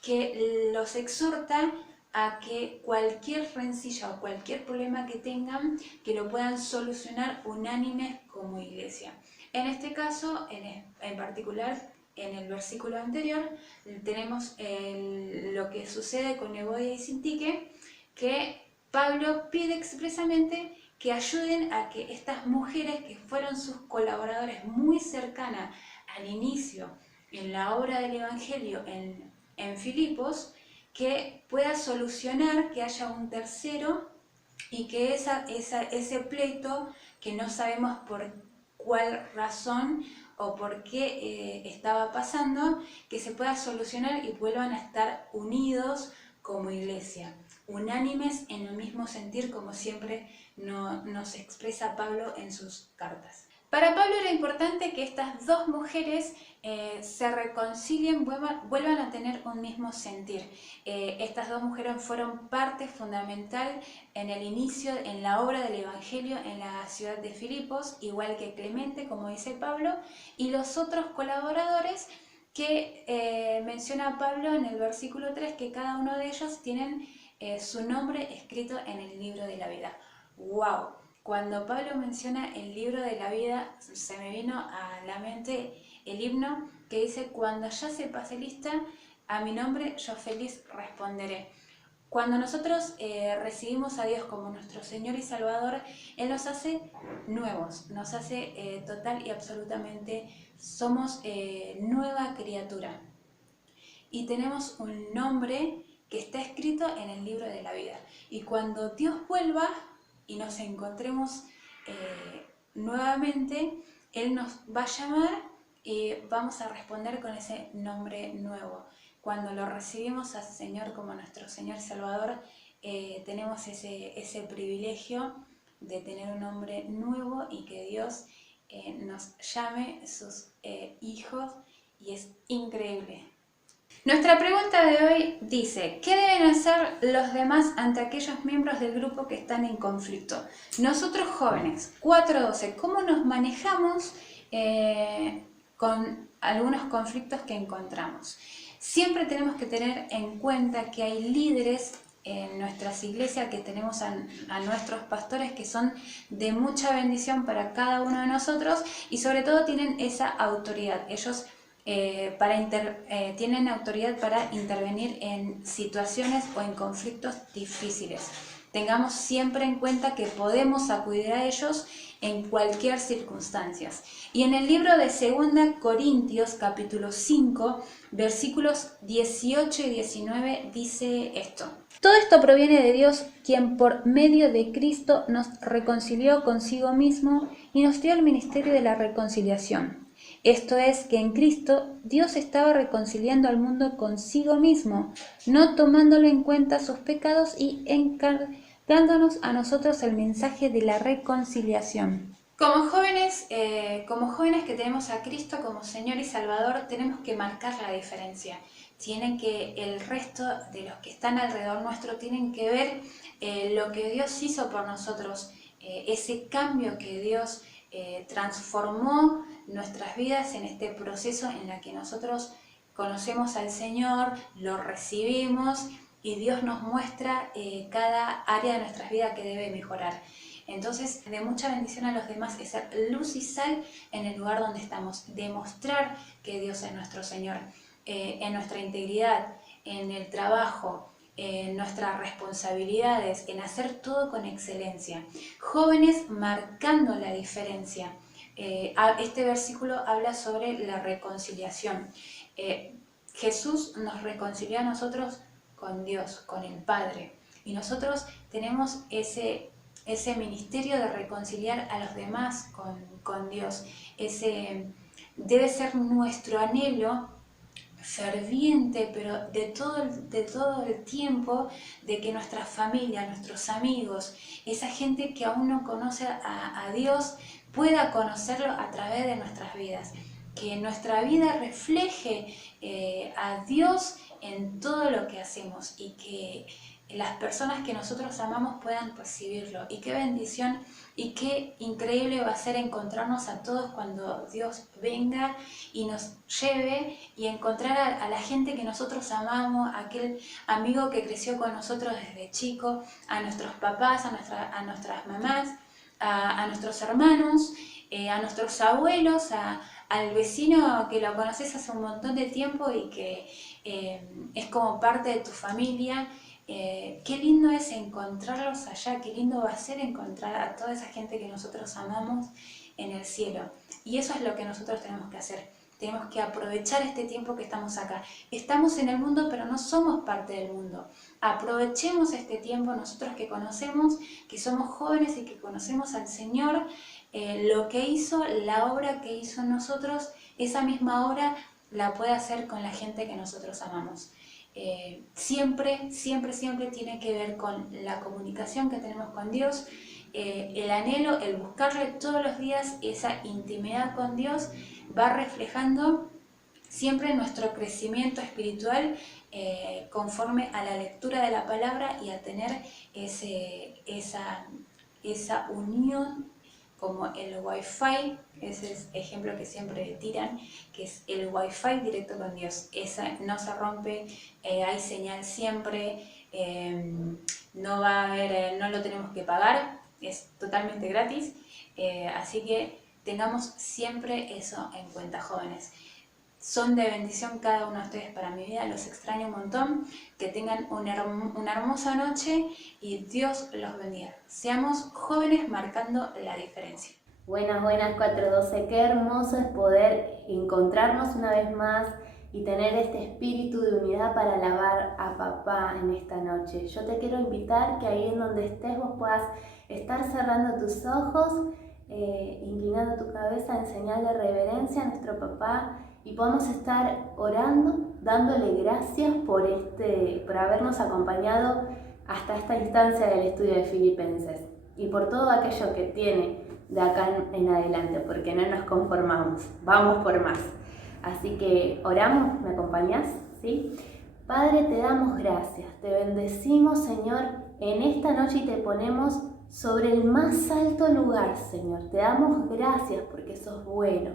que los exhorta a que cualquier rencilla o cualquier problema que tengan, que lo puedan solucionar unánimes como iglesia. En este caso, en particular, en el versículo anterior, tenemos lo que sucede con Evodia y Síntique, que Pablo pide expresamente que ayuden a que estas mujeres, que fueron sus colaboradores muy cercanas al inicio en la obra del Evangelio en Filipos, que pueda solucionar, que haya un tercero y que ese pleito que no sabemos por cuál razón o por qué estaba pasando, que se pueda solucionar y vuelvan a estar unidos como iglesia, unánimes en el mismo sentir, como siempre nos expresa Pablo en sus cartas. Para Pablo era importante que estas dos mujeres se reconcilien, vuelvan a tener un mismo sentir. Estas dos mujeres fueron parte fundamental en el inicio, en la obra del Evangelio en la ciudad de Filipos, igual que Clemente, como dice Pablo, y los otros colaboradores que menciona Pablo en el versículo 3, que cada uno de ellos tienen su nombre escrito en el libro de la vida. ¡Wow! Cuando Pablo menciona el libro de la vida, se me vino a la mente el himno que dice: cuando ya se pase lista, a mi nombre yo feliz responderé. Cuando nosotros recibimos a Dios como nuestro Señor y Salvador, Él nos hace nuevos, nos hace total y absolutamente, somos nueva criatura. Y tenemos un nombre que está escrito en el libro de la vida. Y cuando Dios vuelva y nos encontremos nuevamente, Él nos va a llamar y vamos a responder con ese nombre nuevo. Cuando lo recibimos al Señor como nuestro Señor y Salvador, tenemos ese privilegio de tener un nombre nuevo y que Dios nos llame sus hijos, y es increíble. Nuestra pregunta de hoy dice: ¿qué deben hacer los demás ante aquellos miembros del grupo que están en conflicto? Nosotros jóvenes, 412, ¿cómo nos manejamos con algunos conflictos que encontramos? Siempre tenemos que tener en cuenta que hay líderes en nuestras iglesias, que tenemos a nuestros pastores que son de mucha bendición para cada uno de nosotros, y sobre todo tienen esa autoridad. Ellos tienen autoridad para intervenir en situaciones o en conflictos difíciles. Tengamos siempre en cuenta que podemos acudir a ellos en cualquier circunstancia. Y en el libro de 2 Corintios capítulo 5 versículos 18 y 19 dice esto: todo esto proviene de Dios, quien por medio de Cristo nos reconcilió consigo mismo y nos dio el ministerio de la reconciliación. Esto es, que en Cristo Dios estaba reconciliando al mundo consigo mismo, no tomándole en cuenta sus pecados y encargándonos a nosotros el mensaje de la reconciliación. Como jóvenes que tenemos a Cristo como Señor y Salvador, tenemos que marcar la diferencia. El resto de los que están alrededor nuestro tienen que ver lo que Dios hizo por nosotros, ese cambio que Dios transformó nuestras vidas en este proceso en el que nosotros conocemos al Señor, lo recibimos y Dios nos muestra cada área de nuestras vidas que debe mejorar. Entonces, de mucha bendición a los demás es ser luz y sal en el lugar donde estamos, demostrar que Dios es nuestro Señor, en nuestra integridad, en el trabajo, en nuestras responsabilidades, en hacer todo con excelencia. Jóvenes marcando la diferencia. Este versículo habla sobre la reconciliación. Jesús nos reconcilió a nosotros con Dios, con el Padre. Y nosotros tenemos ese ministerio de reconciliar a los demás con Dios. Debe ser nuestro anhelo ferviente, pero de todo el tiempo, de que nuestra familia, nuestros amigos, esa gente que aún no conoce a Dios, pueda conocerlo a través de nuestras vidas. Que nuestra vida refleje a Dios en todo lo que hacemos y que las personas que nosotros amamos puedan percibirlo. Y qué bendición y qué increíble va a ser encontrarnos a todos cuando Dios venga y nos lleve, y encontrar a la gente que nosotros amamos, aquel amigo que creció con nosotros desde chico, a nuestros papás, a nuestras mamás, a nuestros hermanos, a nuestros abuelos, al vecino que lo conoces hace un montón de tiempo y que es como parte de tu familia. Qué lindo es encontrarlos allá, qué lindo va a ser encontrar a toda esa gente que nosotros amamos en el cielo. Y eso es lo que nosotros tenemos que hacer, tenemos que aprovechar este tiempo que estamos acá. Estamos en el mundo, pero no somos parte del mundo. Aprovechemos este tiempo nosotros que conocemos, que somos jóvenes y que conocemos al Señor, lo que hizo, la obra que hizo en nosotros, esa misma obra la puede hacer con la gente que nosotros amamos. Siempre tiene que ver con la comunicación que tenemos con Dios, el anhelo, el buscarle todos los días esa intimidad con Dios va reflejando siempre nuestro crecimiento espiritual conforme a la lectura de la palabra y a tener esa unión como el Wi-Fi, ese es el ejemplo que siempre tiran, que es el Wi-Fi directo con Dios. Esa no se rompe, hay señal siempre, no va a haber, no lo tenemos que pagar, es totalmente gratis, así que tengamos siempre eso en cuenta, jóvenes. Son de bendición cada uno de ustedes para mi vida, los extraño un montón, que tengan una hermosa noche y Dios los bendiga. Seamos jóvenes marcando la diferencia. Buenas 412, qué hermoso es poder encontrarnos una vez más y tener este espíritu de unidad para alabar a papá en esta noche. Yo te quiero invitar que ahí en donde estés vos puedas estar cerrando tus ojos, inclinando tu cabeza en señal de reverencia a nuestro papá y podamos estar orando, dándole gracias por habernos acompañado hasta esta instancia del estudio de Filipenses y por todo aquello que tiene de acá en adelante, porque no nos conformamos, vamos por más. Así que oramos, ¿me acompañás? ¿Sí? Padre, te damos gracias, te bendecimos, Señor, en esta noche y te ponemos sobre el más alto lugar, Señor. Te damos gracias porque sos bueno,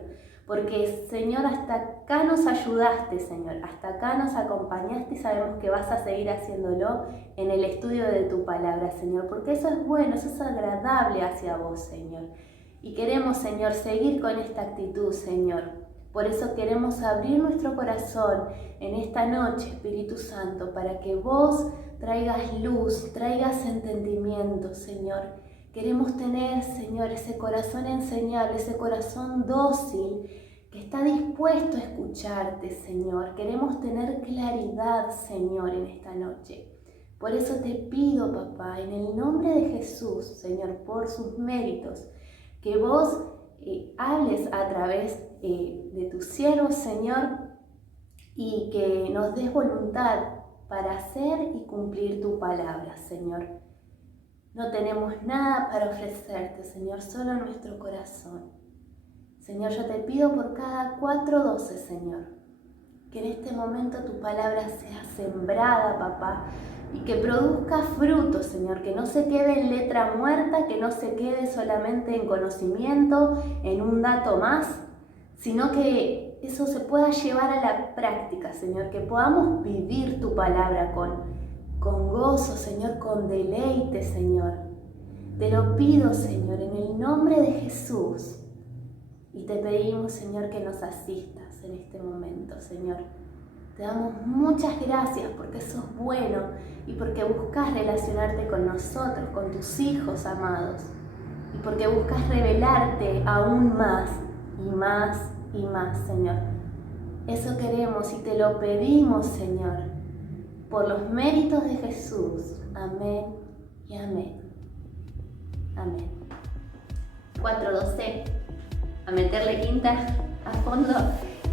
porque, Señor, hasta acá nos ayudaste, Señor, hasta acá nos acompañaste y sabemos que vas a seguir haciéndolo en el estudio de tu palabra, Señor, porque eso es bueno, eso es agradable hacia vos, Señor. Y queremos, Señor, seguir con esta actitud, Señor. Por eso queremos abrir nuestro corazón en esta noche, Espíritu Santo, para que vos traigas luz, traigas entendimiento, Señor. Queremos tener, Señor, ese corazón enseñable, ese corazón dócil, que está dispuesto a escucharte, Señor. Queremos tener claridad, Señor, en esta noche. Por eso te pido, papá, en el nombre de Jesús, Señor, por sus méritos, que vos hables a través de tus siervos, Señor, y que nos des voluntad para hacer y cumplir tu palabra, Señor. No tenemos nada para ofrecerte, Señor, solo nuestro corazón. Señor, yo te pido por cada 412, Señor, que en este momento tu palabra sea sembrada, papá, y que produzca fruto, Señor, que no se quede en letra muerta, que no se quede solamente en conocimiento, en un dato más, sino que eso se pueda llevar a la práctica, Señor, que podamos vivir tu palabra con gozo, Señor, con deleite, Señor. Te lo pido, Señor, en el nombre de Jesús. Y te pedimos, Señor, que nos asistas en este momento, Señor. Te damos muchas gracias porque sos bueno y porque buscas relacionarte con nosotros, con tus hijos amados. Y porque buscas revelarte aún más y más y más, Señor. Eso queremos y te lo pedimos, Señor, por los méritos de Jesús. Amén y amén. Amén. 412. A meterle quinta a fondo,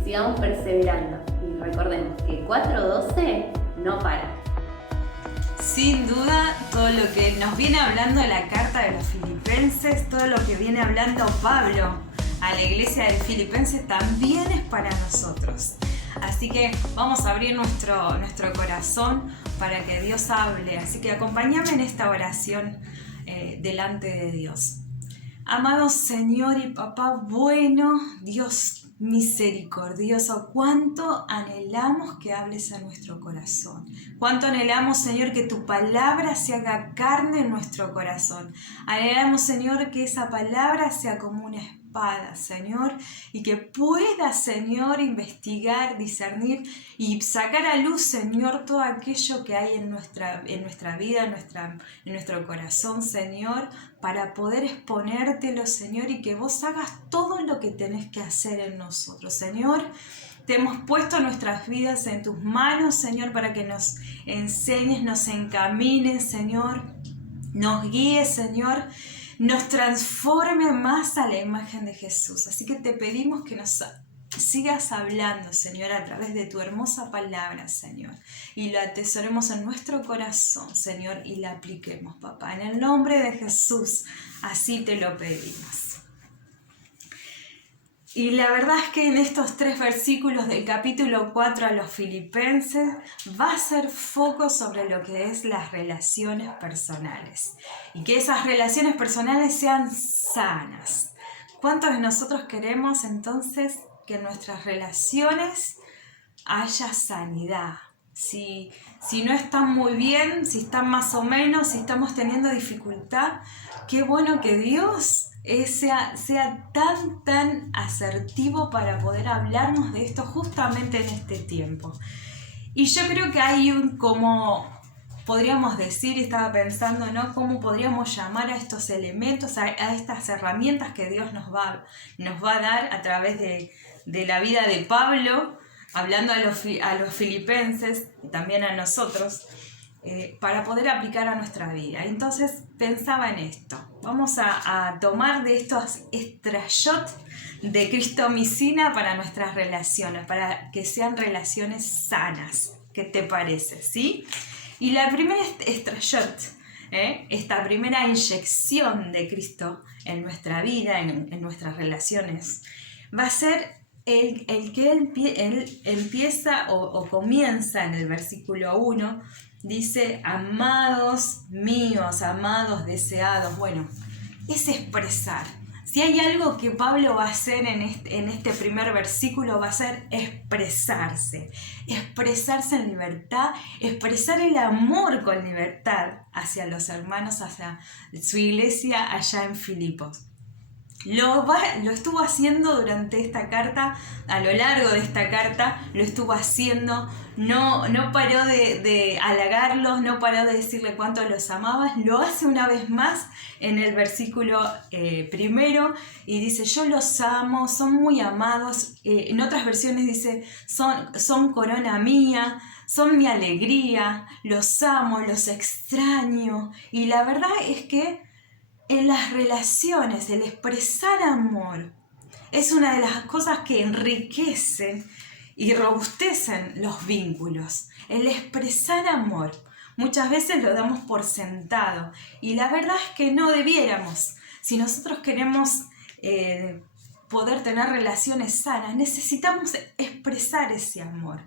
sigamos perseverando. Y recordemos que 412 no para. Sin duda, todo lo que nos viene hablando la carta de los Filipenses, todo lo que viene hablando Pablo a la iglesia de Filipenses también es para nosotros. Así que vamos a abrir nuestro corazón para que Dios hable. Así que acompáñame en esta oración delante de Dios. Amado Señor y Papá bueno, Dios misericordioso, cuánto anhelamos que hables a nuestro corazón. Cuánto anhelamos, Señor, que tu palabra se haga carne en nuestro corazón. Anhelamos, Señor, que esa palabra sea como una espada espada, Señor, y que pueda, Señor, investigar, discernir y sacar a luz, Señor, todo aquello que hay en nuestra vida, en nuestro corazón, Señor, para poder exponértelo, Señor, y que vos hagas todo lo que tenés que hacer en nosotros, Señor. Te hemos puesto nuestras vidas en tus manos, Señor, para que nos enseñes, nos encamines, Señor, nos guíes, Señor, nos transforme más a la imagen de Jesús. Así que te pedimos que nos sigas hablando, Señor, a través de tu hermosa palabra, Señor, y la atesoremos en nuestro corazón, Señor, y la apliquemos, papá, en el nombre de Jesús. Así te lo pedimos. Y la verdad es que en estos 3 versículos del capítulo 4 a los Filipenses va a ser foco sobre lo que es las relaciones personales. Y que esas relaciones personales sean sanas. ¿Cuántos de nosotros queremos entonces que en nuestras relaciones haya sanidad? Si no están muy bien, si están más o menos, si estamos teniendo dificultad, qué bueno que Dios sea tan asertivo para poder hablarnos de esto justamente en este tiempo. Y yo creo que hay como podríamos decir, estaba pensando, ¿no? ¿Cómo podríamos llamar a estos elementos, a estas herramientas que Dios nos va a dar a través de la vida de Pablo, hablando a los filipenses y también a nosotros, para poder aplicar a nuestra vida? Entonces pensaba en esto. Vamos a tomar de estos estrayot de cristomicina para nuestras relaciones, para que sean relaciones sanas. ¿Qué te parece? ¿Sí? Y la primera estrayot, esta primera inyección de Cristo en nuestra vida, en nuestras relaciones, va a ser el que él empieza o comienza en el versículo 1. Dice, amados míos, amados deseados. Bueno, es expresar. Si hay algo que Pablo va a hacer en este primer versículo, va a ser expresarse. Expresarse en libertad, expresar el amor con libertad hacia los hermanos, hacia su iglesia allá en Filipos. Lo estuvo haciendo durante esta carta, a lo largo de esta carta, lo estuvo haciendo, no paró de halagarlos, no paró de decirle cuánto los amaba, lo hace una vez más en el versículo primero y dice, yo los amo, son muy amados. En otras versiones dice, son corona mía, son mi alegría, los amo, los extraño. Y la verdad es que en las relaciones, el expresar amor es una de las cosas que enriquecen y robustecen los vínculos. El expresar amor. Muchas veces lo damos por sentado y la verdad es que no debiéramos. Si nosotros queremos poder tener relaciones sanas, necesitamos expresar ese amor.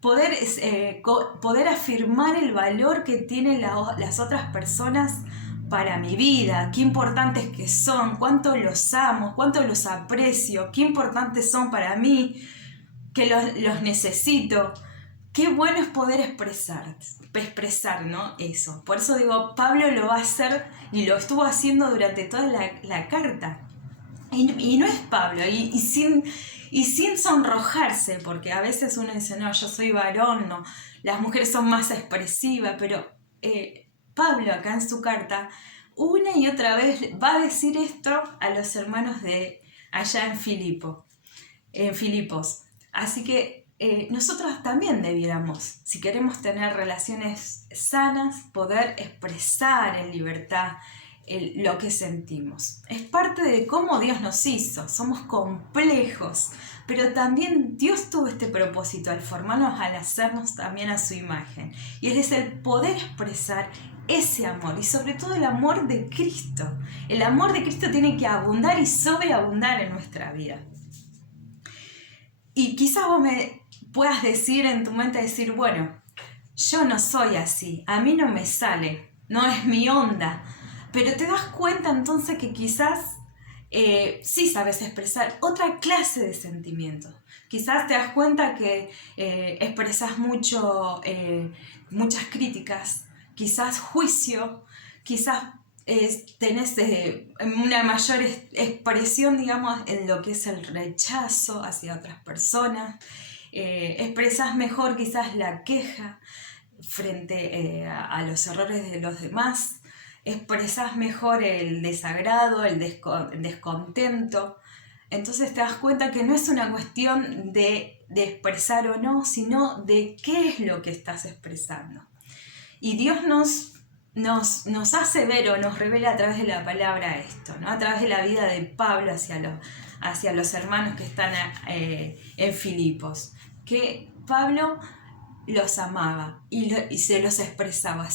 Poder afirmar el valor que tienen las otras personas para mi vida, qué importantes que son, cuánto los amo, cuánto los aprecio, qué importantes son para mí, que los necesito. Qué bueno es poder expresar, ¿no? Eso. Por eso digo, Pablo lo va a hacer y lo estuvo haciendo durante toda la carta. Y no es Pablo, y sin sonrojarse, porque a veces uno dice, no, yo soy varón, no, las mujeres son más expresivas, pero Pablo acá en su carta una y otra vez va a decir esto a los hermanos de allá en Filipos. Así que nosotros también debiéramos, si queremos tener relaciones sanas, poder expresar en libertad lo que sentimos. Es parte de cómo Dios nos hizo, somos complejos, pero también Dios tuvo este propósito al formarnos, al hacernos también a su imagen. Y es el poder expresar ese amor y sobre todo el amor de Cristo. El amor de Cristo tiene que abundar y sobreabundar en nuestra vida. Y quizás vos me puedas decir en tu mente, bueno, yo no soy así, a mí no me sale, no es mi onda. Pero te das cuenta entonces que quizás sí sabes expresar otra clase de sentimientos. Quizás te das cuenta que expresas muchas críticas, quizás juicio, quizás tenés una mayor expresión, digamos, en lo que es el rechazo hacia otras personas. Expresás mejor quizás la queja frente a los errores de los demás. Expresás mejor el desagrado, el descontento. Entonces te das cuenta que no es una cuestión de expresar o no, sino de qué es lo que estás expresando. Y Dios nos hace ver o nos revela a través de la palabra esto, ¿no? A través de la vida de Pablo hacia los hermanos que están en Filipos, que Pablo los amaba y se los expresaba.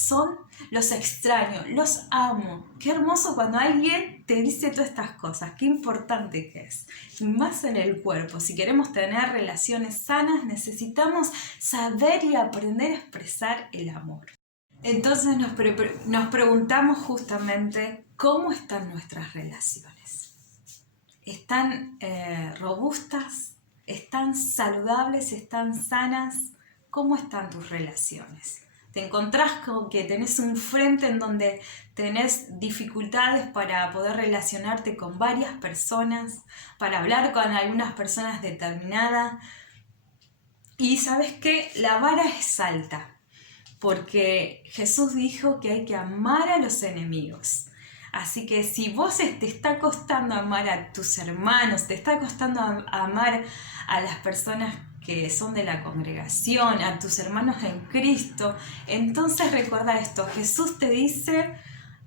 Los extraño, los amo. Qué hermoso cuando alguien te dice todas estas cosas, qué importante que es. Más en el cuerpo, si queremos tener relaciones sanas, necesitamos saber y aprender a expresar el amor. Entonces nos preguntamos justamente cómo están nuestras relaciones. ¿Están robustas? ¿Están saludables? ¿Están sanas? ¿Cómo están tus relaciones? ¿Te encontrás con que tenés un frente en donde tenés dificultades para poder relacionarte con varias personas, para hablar con algunas personas determinadas? Y ¿sabes qué? La vara es alta, porque Jesús dijo que hay que amar a los enemigos. Así que si vos te está costando amar a tus hermanos, te está costando amar a las personas que son de la congregación, a tus hermanos en Cristo, entonces recuerda esto, Jesús te dice,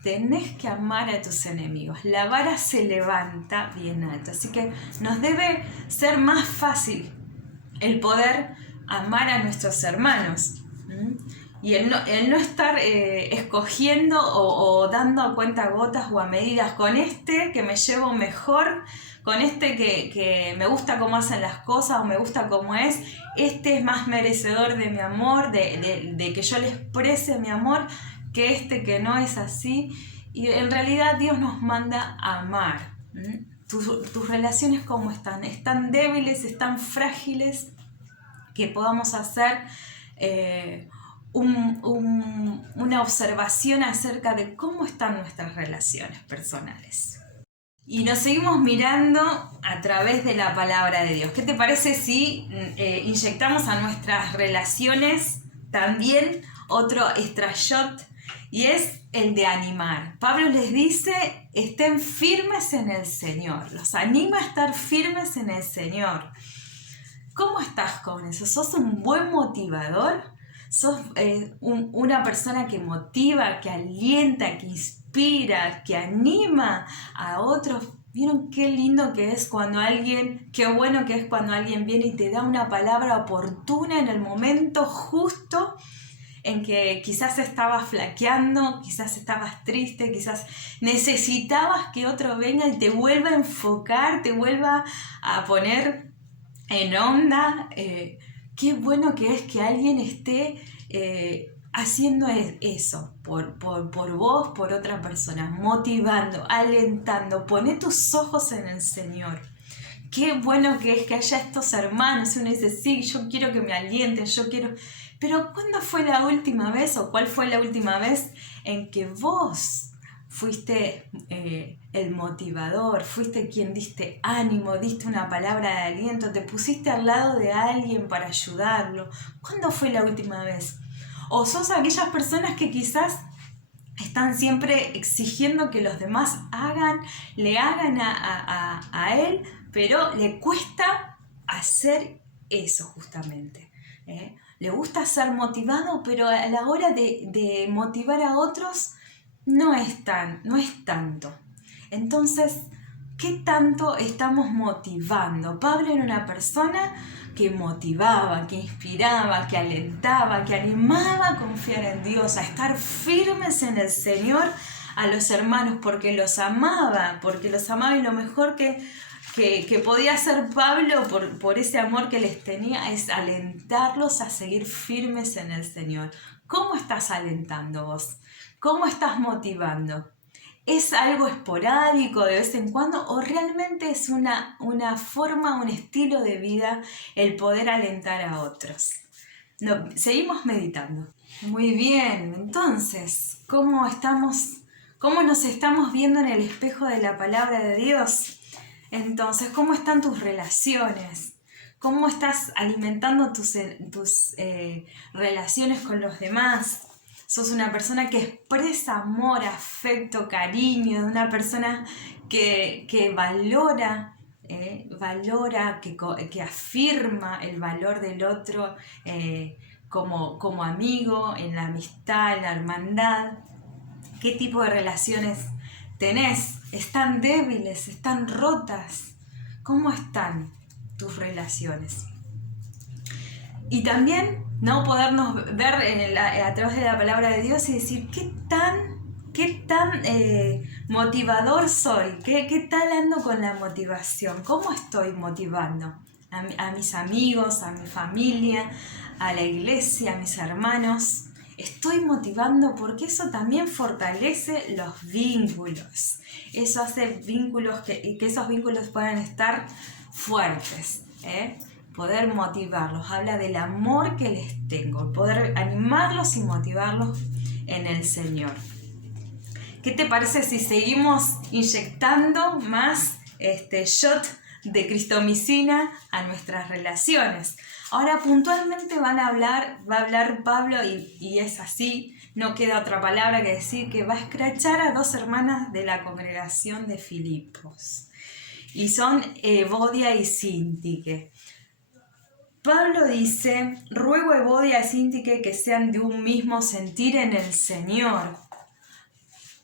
tenés que amar a tus enemigos. La vara se levanta bien alto, así que nos debe ser más fácil el poder amar a nuestros hermanos. Y el no estar escogiendo o dando a cuentagotas o a medidas con que me llevo mejor, con que me gusta cómo hacen las cosas o me gusta cómo es más merecedor de mi amor, de que yo le exprese mi amor, que no es así. Y en realidad Dios nos manda a amar. Tus relaciones cómo están, están débiles, están frágiles, que podamos hacer una observación acerca de cómo están nuestras relaciones personales. Y nos seguimos mirando a través de la palabra de Dios. ¿Qué te parece si inyectamos a nuestras relaciones también otro extra shot? Y es el de animar. Pablo les dice, estén firmes en el Señor. Los anima a estar firmes en el Señor. ¿Cómo estás con eso? ¿Sos un buen motivador? ¿Sos una persona que motiva, que alienta, que inspira, que anima a otros? ¿Vieron qué lindo que es cuando qué bueno que es cuando alguien viene y te da una palabra oportuna en el momento justo en que quizás estabas flaqueando, quizás estabas triste, quizás necesitabas que otro venga y te vuelva a enfocar, te vuelva a poner en onda? Qué bueno que es que alguien esté haciendo eso por vos, por otra persona, motivando, alentando. Poné tus ojos en el Señor. Qué bueno que es que haya estos hermanos. Uno dice, sí, yo quiero que me alienten, yo quiero... Pero ¿cuándo fue la última vez o cuál fue la última vez en que vos fuiste el motivador, fuiste quien diste ánimo, diste una palabra de aliento, te pusiste al lado de alguien para ayudarlo? ¿Cuándo fue la última vez? ¿O sos aquellas personas que quizás están siempre exigiendo que los demás le hagan a él, pero le cuesta hacer eso justamente? Le gusta ser motivado, pero a la hora de motivar a otros no es tanto. Entonces, ¿qué tanto estamos motivando? Pablo era una persona que motivaba, que inspiraba, que alentaba, que animaba a confiar en Dios, a estar firmes en el Señor a los hermanos, porque los amaba y lo mejor que podía hacer Pablo por ese amor que les tenía es alentarlos a seguir firmes en el Señor. ¿Cómo estás alentando vos? ¿Cómo estás motivando? ¿Es algo esporádico de vez en cuando o realmente es una forma, un estilo de vida el poder alentar a otros? Seguimos meditando. Muy bien, entonces, ¿cómo estamos ¿Cómo nos estamos viendo en el espejo de la palabra de Dios? Entonces, ¿cómo están tus relaciones? ¿Cómo estás alimentando tus relaciones con los demás? ¿Sos una persona que expresa amor, afecto, cariño? ¿Una persona que valora, que afirma el valor del otro como amigo, en la amistad, en la hermandad? ¿Qué tipo de relaciones tenés? ¿Están débiles? ¿Están rotas? ¿Cómo están tus relaciones? Y también no podernos ver a través de la palabra de Dios y decir qué tan motivador soy, qué tal ando con la motivación, cómo estoy motivando a mis amigos, a mi familia, a la iglesia, a mis hermanos. Estoy motivando porque eso también fortalece los vínculos. Eso hace vínculos que esos vínculos puedan estar fuertes, Poder motivarlos. Habla del amor que les tengo. Poder animarlos y motivarlos en el Señor. ¿Qué te parece si seguimos inyectando más shot de cristomicina a nuestras relaciones? Ahora puntualmente va a hablar Pablo y es así, no queda otra palabra que decir que va a escrachar a 2 hermanas de la congregación de Filipos. Y son Evodia y Síntique. Pablo dice, ruego a Evodia y Síntique que sean de un mismo sentir en el Señor.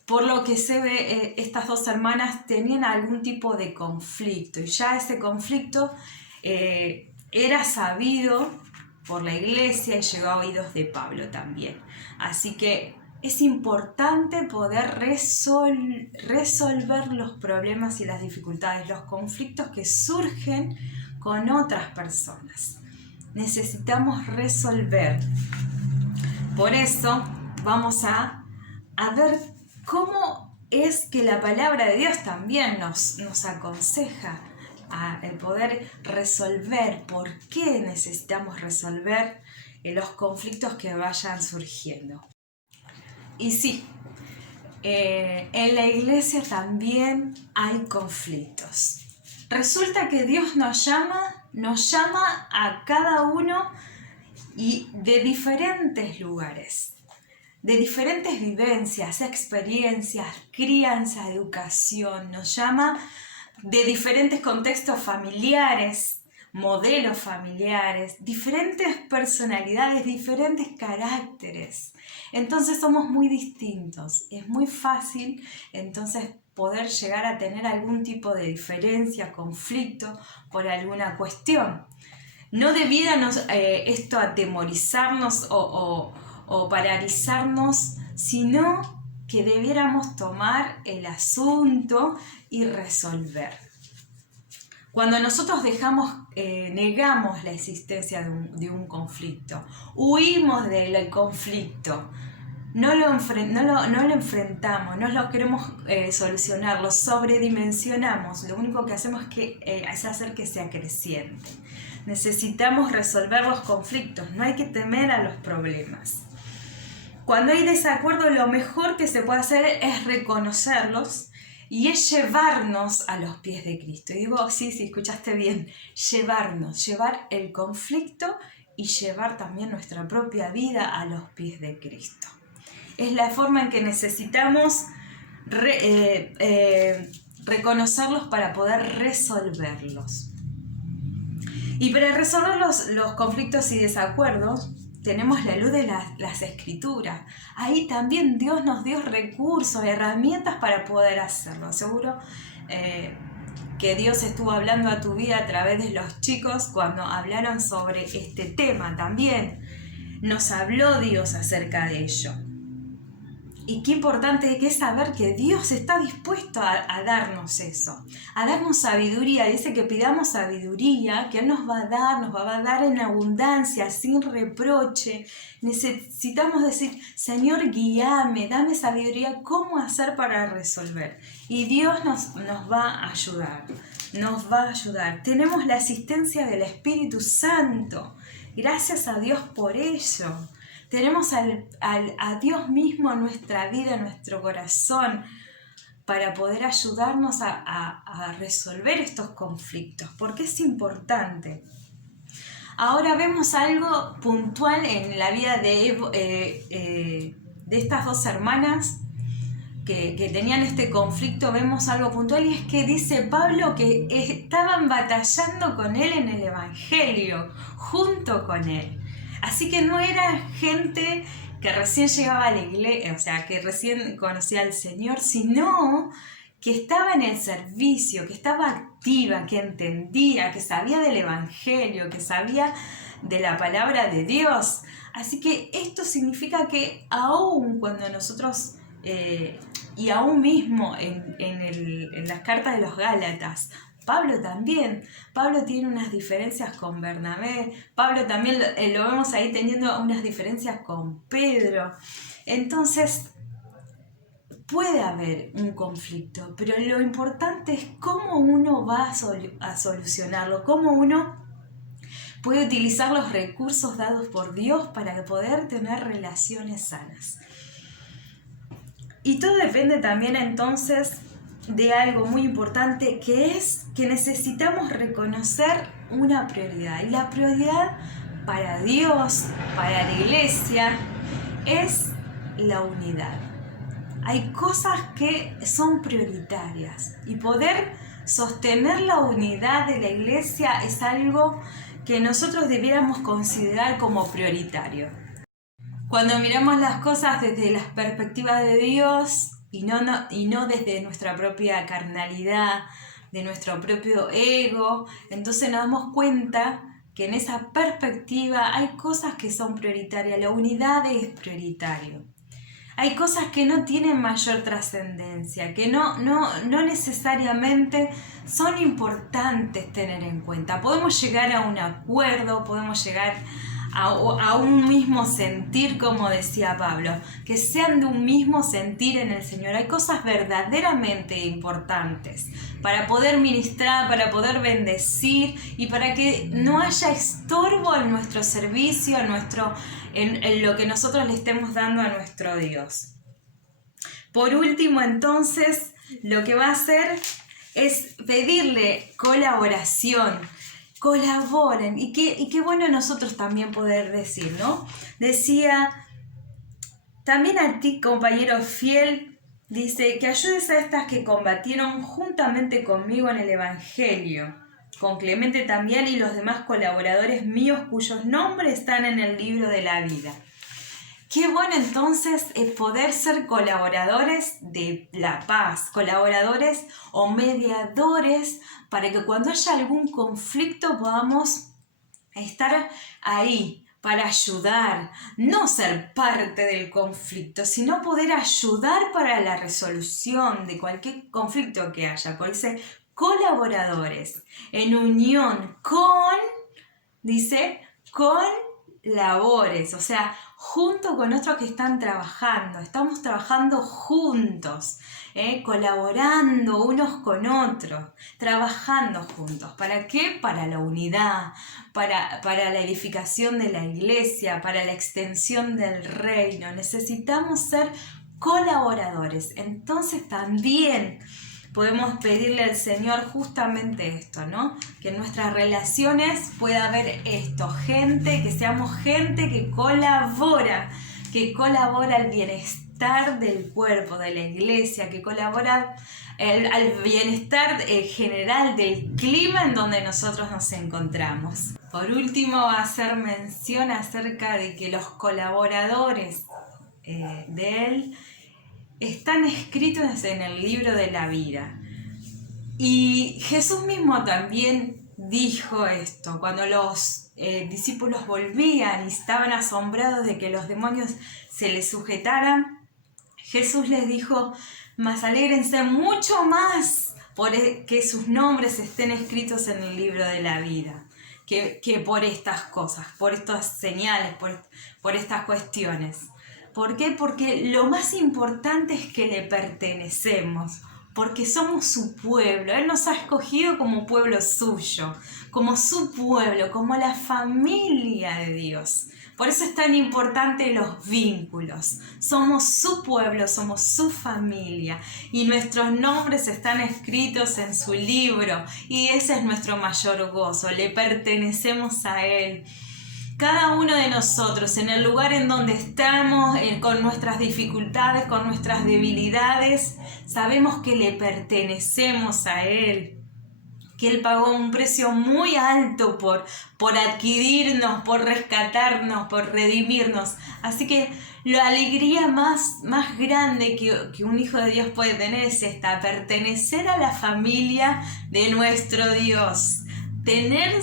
Por lo que se ve, estas 2 hermanas tenían algún tipo de conflicto. Y ya ese conflicto era sabido por la iglesia y llegó a oídos de Pablo también. Así que es importante poder resolver los problemas y las dificultades, los conflictos que surgen con otras personas. Necesitamos resolver. Por eso vamos a ver cómo es que la palabra de Dios también nos aconseja a el poder resolver, por qué necesitamos resolver los conflictos que vayan surgiendo. Y sí, en la iglesia también hay conflictos. Resulta que Dios nos llama a cada uno y de diferentes lugares, de diferentes vivencias, experiencias, crianza, educación. Nos llama de diferentes contextos familiares, modelos familiares, diferentes personalidades, diferentes caracteres. Entonces somos muy distintos. Es muy fácil entonces poder llegar a tener algún tipo de diferencia, conflicto por alguna cuestión. No debiera esto atemorizarnos o paralizarnos, sino que debiéramos tomar el asunto y resolver. Cuando nosotros negamos la existencia de un conflicto, huimos del conflicto, no lo enfrentamos, no lo queremos solucionar, lo sobredimensionamos, lo único que hacemos es hacer que sea creciente. Necesitamos resolver los conflictos, no hay que temer a los problemas. Cuando hay desacuerdo, lo mejor que se puede hacer es reconocerlos y es llevarnos a los pies de Cristo. Y digo, sí, escuchaste bien, llevar el conflicto y llevar también nuestra propia vida a los pies de Cristo. Es la forma en que necesitamos reconocerlos para poder resolverlos. Y para resolver los conflictos y desacuerdos, tenemos la luz de las Escrituras. Ahí también Dios nos dio recursos, herramientas para poder hacerlo. Seguro que Dios estuvo hablando a tu vida a través de los chicos cuando hablaron sobre este tema también. Nos habló Dios acerca de ello. Y qué importante que es saber que Dios está dispuesto a darnos eso, a darnos sabiduría. Dice que pidamos sabiduría, que Él nos va a dar en abundancia, sin reproche. Necesitamos decir, Señor, guíame, dame sabiduría, ¿cómo hacer para resolver? Y Dios nos va a ayudar, Tenemos la asistencia del Espíritu Santo. Gracias a Dios por ello. Tenemos a Dios mismo en nuestra vida, en nuestro corazón, para poder ayudarnos a resolver estos conflictos, porque es importante. Ahora vemos algo puntual en la vida de estas dos hermanas que tenían este conflicto. Vemos algo puntual y es que dice Pablo que estaban batallando con él en el Evangelio, junto con él. Así que no era gente que recién llegaba a la iglesia, o sea, que recién conocía al Señor, sino que estaba en el servicio, que estaba activa, que entendía, que sabía del Evangelio, que sabía de la palabra de Dios. Así que esto significa que aún cuando nosotros, y aún mismo en las cartas de los Gálatas, Pablo también, Pablo tiene unas diferencias con Bernabé, Pablo también lo vemos ahí teniendo unas diferencias con Pedro. Entonces, puede haber un conflicto, pero lo importante es cómo uno va a solucionarlo, cómo uno puede utilizar los recursos dados por Dios para poder tener relaciones sanas. Y todo depende también entonces de algo muy importante, que es que necesitamos reconocer una prioridad. Y la prioridad para Dios, para la iglesia, es la unidad. Hay cosas que son prioritarias y poder sostener la unidad de la iglesia es algo que nosotros debiéramos considerar como prioritario. Cuando miramos las cosas desde la perspectiva de Dios y no desde nuestra propia carnalidad, de nuestro propio ego, entonces nos damos cuenta que en esa perspectiva hay cosas que son prioritarias, la unidad es prioritario. Hay cosas que no tienen mayor trascendencia, que no necesariamente son importantes tener en cuenta. Podemos llegar a un acuerdo, podemos llegar a un mismo sentir, como decía Pablo, que sean de un mismo sentir en el Señor. Hay cosas verdaderamente importantes para poder ministrar, para poder bendecir y para que no haya estorbo en nuestro servicio, en lo que nosotros le estemos dando a nuestro Dios. Por último, entonces, lo que va a hacer es pedirle colaboración. Colaboren, y qué bueno nosotros también poder decir, ¿no? Decía, también a ti, compañero fiel, dice, que ayudes a estas que combatieron juntamente conmigo en el Evangelio, con Clemente también y los demás colaboradores míos cuyos nombres están en el libro de la vida. Qué bueno entonces es poder ser colaboradores de la paz, colaboradores o mediadores para que cuando haya algún conflicto podamos estar ahí para ayudar, no ser parte del conflicto, sino poder ayudar para la resolución de cualquier conflicto que haya. Por eso, colaboradores en unión con, dice, con labores, o sea, junto con otros que están trabajando, estamos trabajando juntos, colaborando unos con otros, trabajando juntos. ¿Para qué? Para la unidad, para la edificación de la iglesia, para la extensión del reino. Necesitamos ser colaboradores. Entonces también podemos pedirle al Señor justamente esto, ¿no? Que en nuestras relaciones pueda haber esto, que seamos gente que colabora al bienestar del cuerpo, de la iglesia, que colabora al bienestar general del clima en donde nosotros nos encontramos. Por último, hacer mención acerca de que los colaboradores de él están escritos en el libro de la vida. Y Jesús mismo también dijo esto, cuando los discípulos volvían y estaban asombrados de que los demonios se les sujetaran, Jesús les dijo, mas alégrense mucho más por que sus nombres estén escritos en el libro de la vida, que por estas cosas, por estas señales, por estas cuestiones. ¿Por qué? Porque lo más importante es que le pertenecemos, porque somos su pueblo. Él nos ha escogido como pueblo suyo, como su pueblo, como la familia de Dios. Por eso es tan importante los vínculos. Somos su pueblo, somos su familia y nuestros nombres están escritos en su libro y ese es nuestro mayor gozo, le pertenecemos a Él. Cada uno de nosotros, en el lugar en donde estamos, con nuestras dificultades, con nuestras debilidades, sabemos que le pertenecemos a Él. Que Él pagó un precio muy alto por adquirirnos, por rescatarnos, por redimirnos. Así que la alegría más grande que un hijo de Dios puede tener es esta: pertenecer a la familia de nuestro Dios. Tener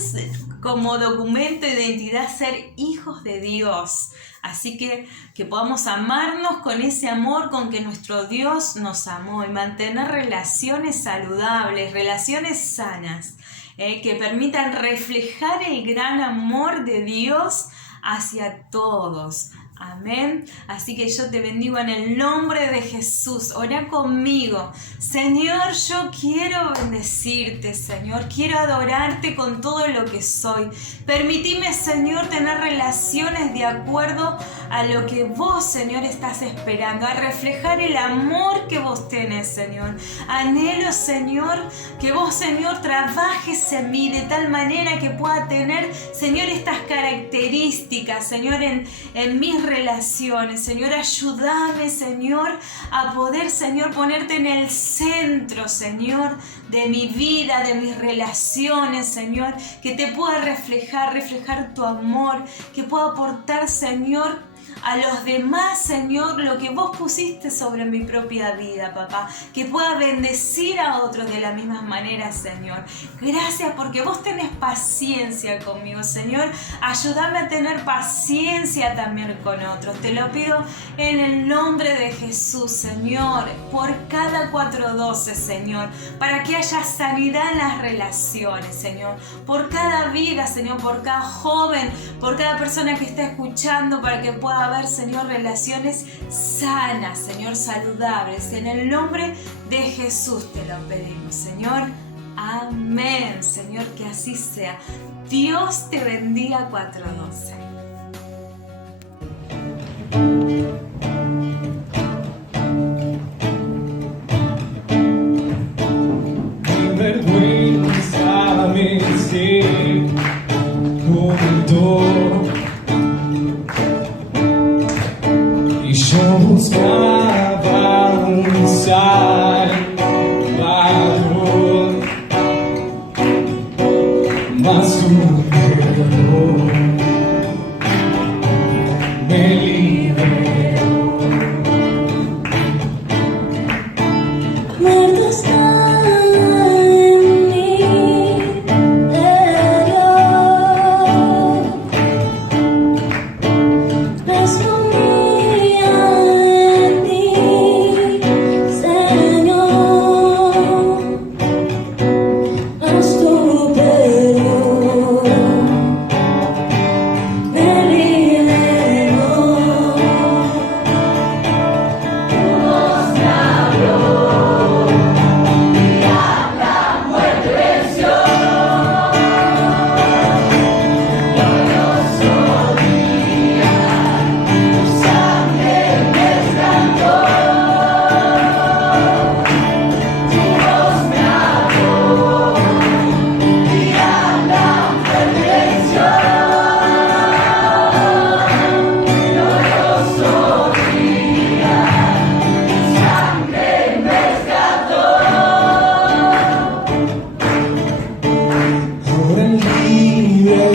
como documento de identidad ser hijos de Dios. Así que podamos amarnos con ese amor con que nuestro Dios nos amó y mantener relaciones saludables, relaciones sanas, que permitan reflejar el gran amor de Dios hacia todos. Amén. Así que yo te bendigo en el nombre de Jesús. Ora conmigo. Señor, yo quiero bendecirte, Señor. Quiero adorarte con todo lo que soy. Permitime, Señor, tener relaciones de acuerdo a lo que vos, Señor, estás esperando, a reflejar el amor que vos tenés, Señor. Anhelo, Señor, que vos, Señor, trabajes en mí de tal manera que pueda tener, Señor, estas características, Señor, en mis relaciones. Señor, ayúdame, Señor, a poder, Señor, ponerte en el centro, Señor, de mi vida, de mis relaciones, Señor, que te pueda reflejar tu amor, que pueda aportar, Señor, a los demás, Señor, lo que vos pusiste sobre mi propia vida, papá, que pueda bendecir a otros de la misma manera, Señor. Gracias porque vos tenés paciencia conmigo, Señor. Ayúdame a tener paciencia también con otros. Te lo pido en el nombre de Jesús, Señor, por cada 412, Señor, para que haya sanidad en las relaciones, Señor, por cada vida, Señor, por cada joven, por cada persona que está escuchando, para que pueda haber, Señor, relaciones sanas, Señor, saludables. En el nombre de Jesús te lo pedimos, Señor. Amén, Señor, que así sea. Dios te bendiga 412. Yo buscaba un salvador, mas tu perdón me liberó. Muerto está en mi interior, resto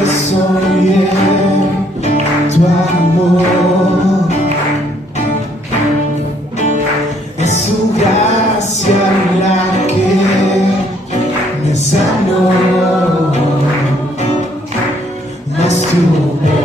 soy en tu amor, es su gracia la que me sanó, mas tú me